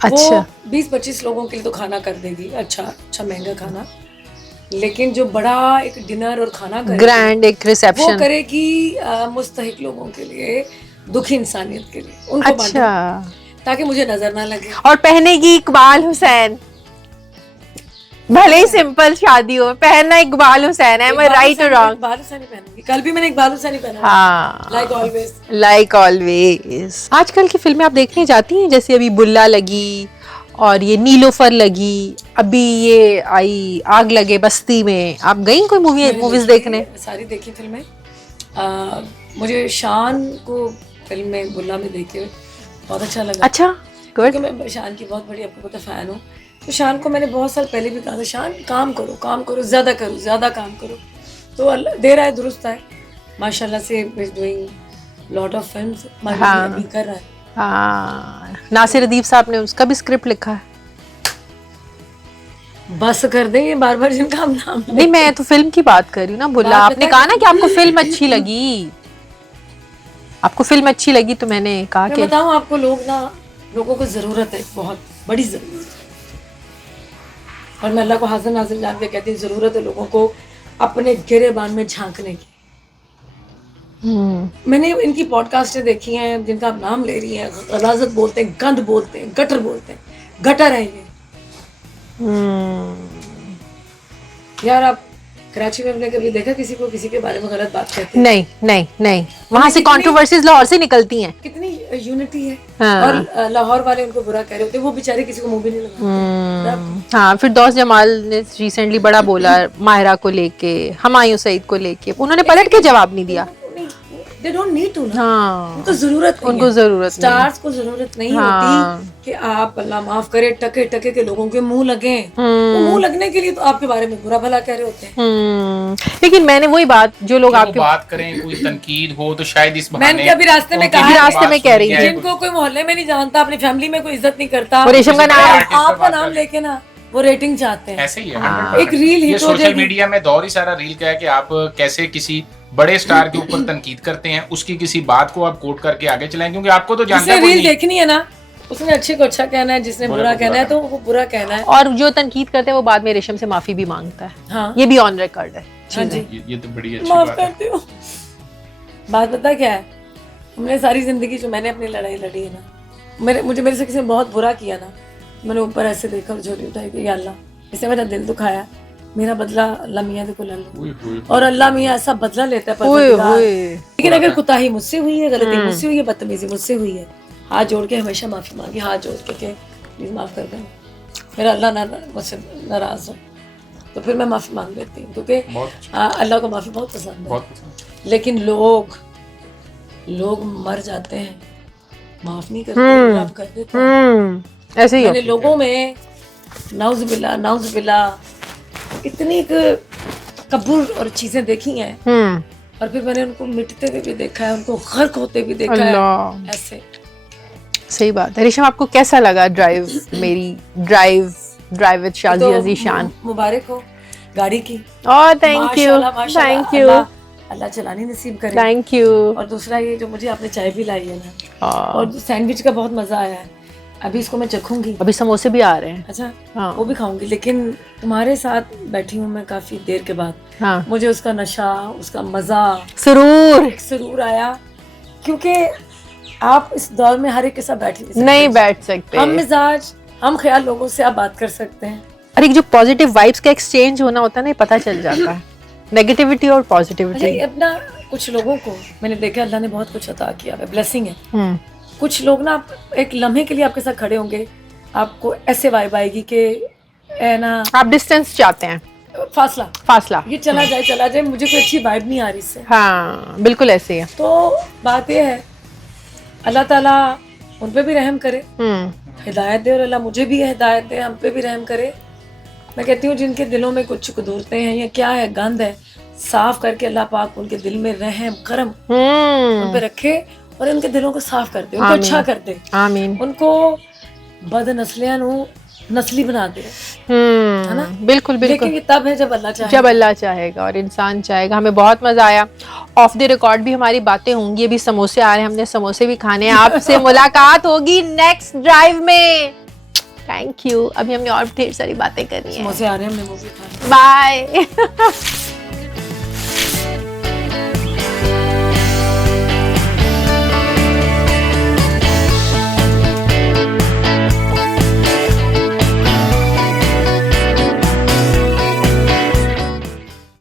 अच्छा, वो 20-25 लोगों के लिए तो खाना कर देगी, अच्छा महंगा खाना, लेकिन जो बड़ा एक डिनर और खाना करेगी, ग्रैंड एक वो रिसेप्शन। करेगी मुस्तहिक लोगों के लिए, दुखी इंसानियत के लिए, उनको बांटो, अच्छा, ताकि मुझे नजर ना लगे। और पहनेगी इकबाल हुसैन, भले ही सिंपल शादी हो, पहनना इकबाल हुसैन है। मैं राइट और रॉन्ग? इकबाल हुसैनी पहनूंगी, कल भी मैंने इकबाल हुसैनी पहना, हाँ, लाइक ऑलवेज। Like always. आजकल की फिल्में आप देखने जाती हैं? जैसे अभी बुल्ला लगी और ये नीलोफर लगी, अभी ये आई आग लगे बस्ती में। आप गई कोई मूवीज देखने? सारी देखी फिल्में। मुझे शान को फिल्म में बुल्ला में देखे हुए बहुत अच्छा लगा। अच्छा, गुड। क्योंकि मैं शान की बहुत बड़ी, आपको पता, फैन हूँ। तो शान को मैंने बहुत साल पहले भी कहा था, शान काम करो, ज़्यादा काम करो। तो अल्लाह दे रहा है, दुरुस्त है, माशाल्लाह से is doing lot of films, हाँ। अभी कर रहा है। हाँ, नासिर अदीब साहब ने उसका भी स्क्रिप्ट लिखा है। बस कर दें ये बार बार जिनका हम नाम नहीं, मैं तो फिल्म की बात कर रही हूँ ना बुल्ला। बात आपने पता कहा है ना कि आपको फिल्म अच्छी लगी, आपको फिल्म अच्छी लगी, तो मैंने कहा मैं कि बताऊं आपको, लोगों को जरूरत है, बहुत बड़ी जरूरत है। और मैं अल्लाह को हाजिर नाजिर जान के कहती हूँ, जरूरत है लोगों को अपने गिरेबान में झांकने की। मैंने इनकी पॉडकास्टें देखी हैं जिनका आप नाम ले रही हैं, गलाजत बोलते हैं, गंद बोलते हैं, गटर बोलते हैं, गटर है ये। यार आप कराची में हमने कभी देखा किसी को किसी के बारे में गलत बात कहते हैं? नहीं नहीं नहीं, वहां से कंट्रोवर्सीज लाहौर से निकलती हैं। कितनी यूनिटी है। हाँ। और लाहौर वाले उनको बुरा कह रहे होते, वो बेचारे किसी को मुंह भी नहीं लगाते। हाँ, फिर दोस्त जमाल ने रिसेंटली बड़ा बोला माहिरा को लेके, हुमायूं सईद को लेके, उन्होंने पलट के जवाब नहीं दिया। They don't need to ना। हाँ, उनको जरूरत नहीं उनको है। जरूरत नहीं। स्टार्स को जरूरत नहीं हाँ। होती कि आप अल्लाह माफ करे टके टके के लोगों के मुंह लगे। वो मुंह लगने के लिए तो आपके बारे में बुरा भला कह रहे होते हैं। लेकिन मैंने वही बात, जो लोग जब वो आपके बात करें, कोई तनकीद हो तो शायद इस मैंने बहाने अभी रास्ते में उनकी कहा, भी रास्ते बात में कह रही सुनी है। जाए। जिनको कोई मोहल्ले में नहीं जानता, अपनी फैमिली में कोई इज्जत नहीं करता, वो रेशम का नाम आर्टिस्ट पे आपका बात नाम कर- लेके ना वो रेटिंग चाहते हैं। ऐसे ही है 100%। एक रील ये हिट हो सोशल जाएगी। मीडिया में दौर ही सारा रील का है कि आप कैसे किसी बड़े स्टार के ऊपर तनकीद करते हैं, उसकी किसी बात को आप कोट करके आगे चलाएं, क्योंकि आपको तो जानता जिसने कोई रील नहीं। देखनी है ना, उसने अच्छे को अच्छा कहना है, जिसने बुरे बुरा को कहना है बुरा तो वो बुरा कहना है। और जो तनकीद करते हैं वो बाद में रेशम से माफी भी मांगता है। हाँ ये भी ऑन रिकॉर्ड है। हाँ जी, ये तो बड़ी अच्छी माफ बात है। करती हूँ। बात पता क्या है, हमने सारी जिंदगी जो मैंने अपनी लड़ाई लड़ी है ना, मेरे से किसी ने बहुत बुरा किया ना, मैंने ऊपर ऐसे देखा और झोली उठाई कि या अल्लाह, इसने मेरा दिल दुखाया, मेरा बदला अल्लाह मियाँ को ले लो। हुई, हुई। और अल्लाह मियाँ ऐसा बदला लेता है ओए परवरदिगार। ओए। लेकिन अगर कुताही मुझसे हुई है, गलती मुझसे हुई है, बदतमीजी मुझसे हुई है, हाथ जोड़ के हमेशा माफी मांगी, हाथ जोड़ के प्लीज माफ कर देना, मेरा अल्लाह ना मुझसे नाराज हो, तो फिर मैं माफी मांग लेती हूँ, क्योंकि बहुत अल्लाह को माफी बहुत पसंद है। बहुत पसंद। लेकिन लोग मर जाते हैं, माफ नहीं करते, माफ कर देते हैं। ऐसे ही मैंने है। लोगों में नाउज़ बिल्ला इतनी कबूर और चीजें देखी हैं, और फिर मैंने उनको मिटते हुए भी देखा है, उनको गर्क होते भी देखा अल्लाह। है ऐसे। सही बात है। रेशम, आपको कैसा लगा ड्राइव विद शाजी तो अजीज शान? मुबारक हो गाड़ी की। ओह थैंक यू, माशाल्लाह, माशाल्लाह, थैंक यू, अल्लाह चलानी नसीब करे। Thank you. और दूसरा ये जो मुझे आपने चाय भी लाई है ना, और सैंडविच का बहुत मजा आया है, अभी इसको मैं चखूंगी। अभी समोसे भी आ रहे हैं। अच्छा, हाँ। वो भी खाऊंगी, लेकिन तुम्हारे साथ बैठी हूँ मैं काफी देर के बाद, हाँ, मुझे उसका नशा, उसका मजा, सुरूर एक सुरूर आया, क्योंकि आप इस दौर में हर एक के साथ बैठी नहीं सकते। नहीं बैठ सकते। हम मिजाज, हम ख्याल लोगों से आप बात कर सकते हैं। और एक जो पॉजिटिव वाइब्स का एक्सचेंज होना होता है ना, ये पता चल जाता है। नेगेटिविटी और पॉजिटिविटी। अच्छा, अपना कुछ लोगों को मैंने देखा, अल्लाह ने बहुत कुछ अता किया है, ब्लेसिंग है। कुछ लोग ना एक लम्हे के लिए आपके साथ खड़े होंगे, आपको ऐसे वाइब आएगी कि ए ना, आप डिस्टेंस चाहते हैं, फासला। ये चला जाए, मुझे कोई अच्छी वाइब नहीं आ रही इससे। हाँ, बिल्कुल ऐसे ही है। तो बात ये है, अल्लाह ताला उन पे भी रहम करे, हिदायत दे, और अल्लाह मुझे भी हिदायत दे, हम पे भी रहम करे। मैं कहती हूँ जिनके दिलों में कुछ कुदूरते हैं या क्या है, गंद है, साफ करके अल्लाह पाक उनके दिल में रहम करम उन पे रखे, और उनके दिलों को साफ कर दे, उनको अच्छा कर दे, आमीन। उनको बदनस्लियां नु नस्ली बना दे, है ना? बिल्कुल बिल्कुल। लेकिन ये तब है जब अल्लाह चाहे। जब अल्लाह चाहेगा और इंसान चाहेगा। हमें बहुत मजा आया। ऑफ द रिकॉर्ड भी हमारी बातें होंगी। अभी समोसे आ रहे हैं, हमने समोसे भी खाने हैं। आपसे मुलाकात होगी नेक्स्ट ड्राइव में। Thank you. अभी हमने और ढेर सारी बातें करनी है। समोसे आ रहे हैं, हमने वो भी खाए। बाय।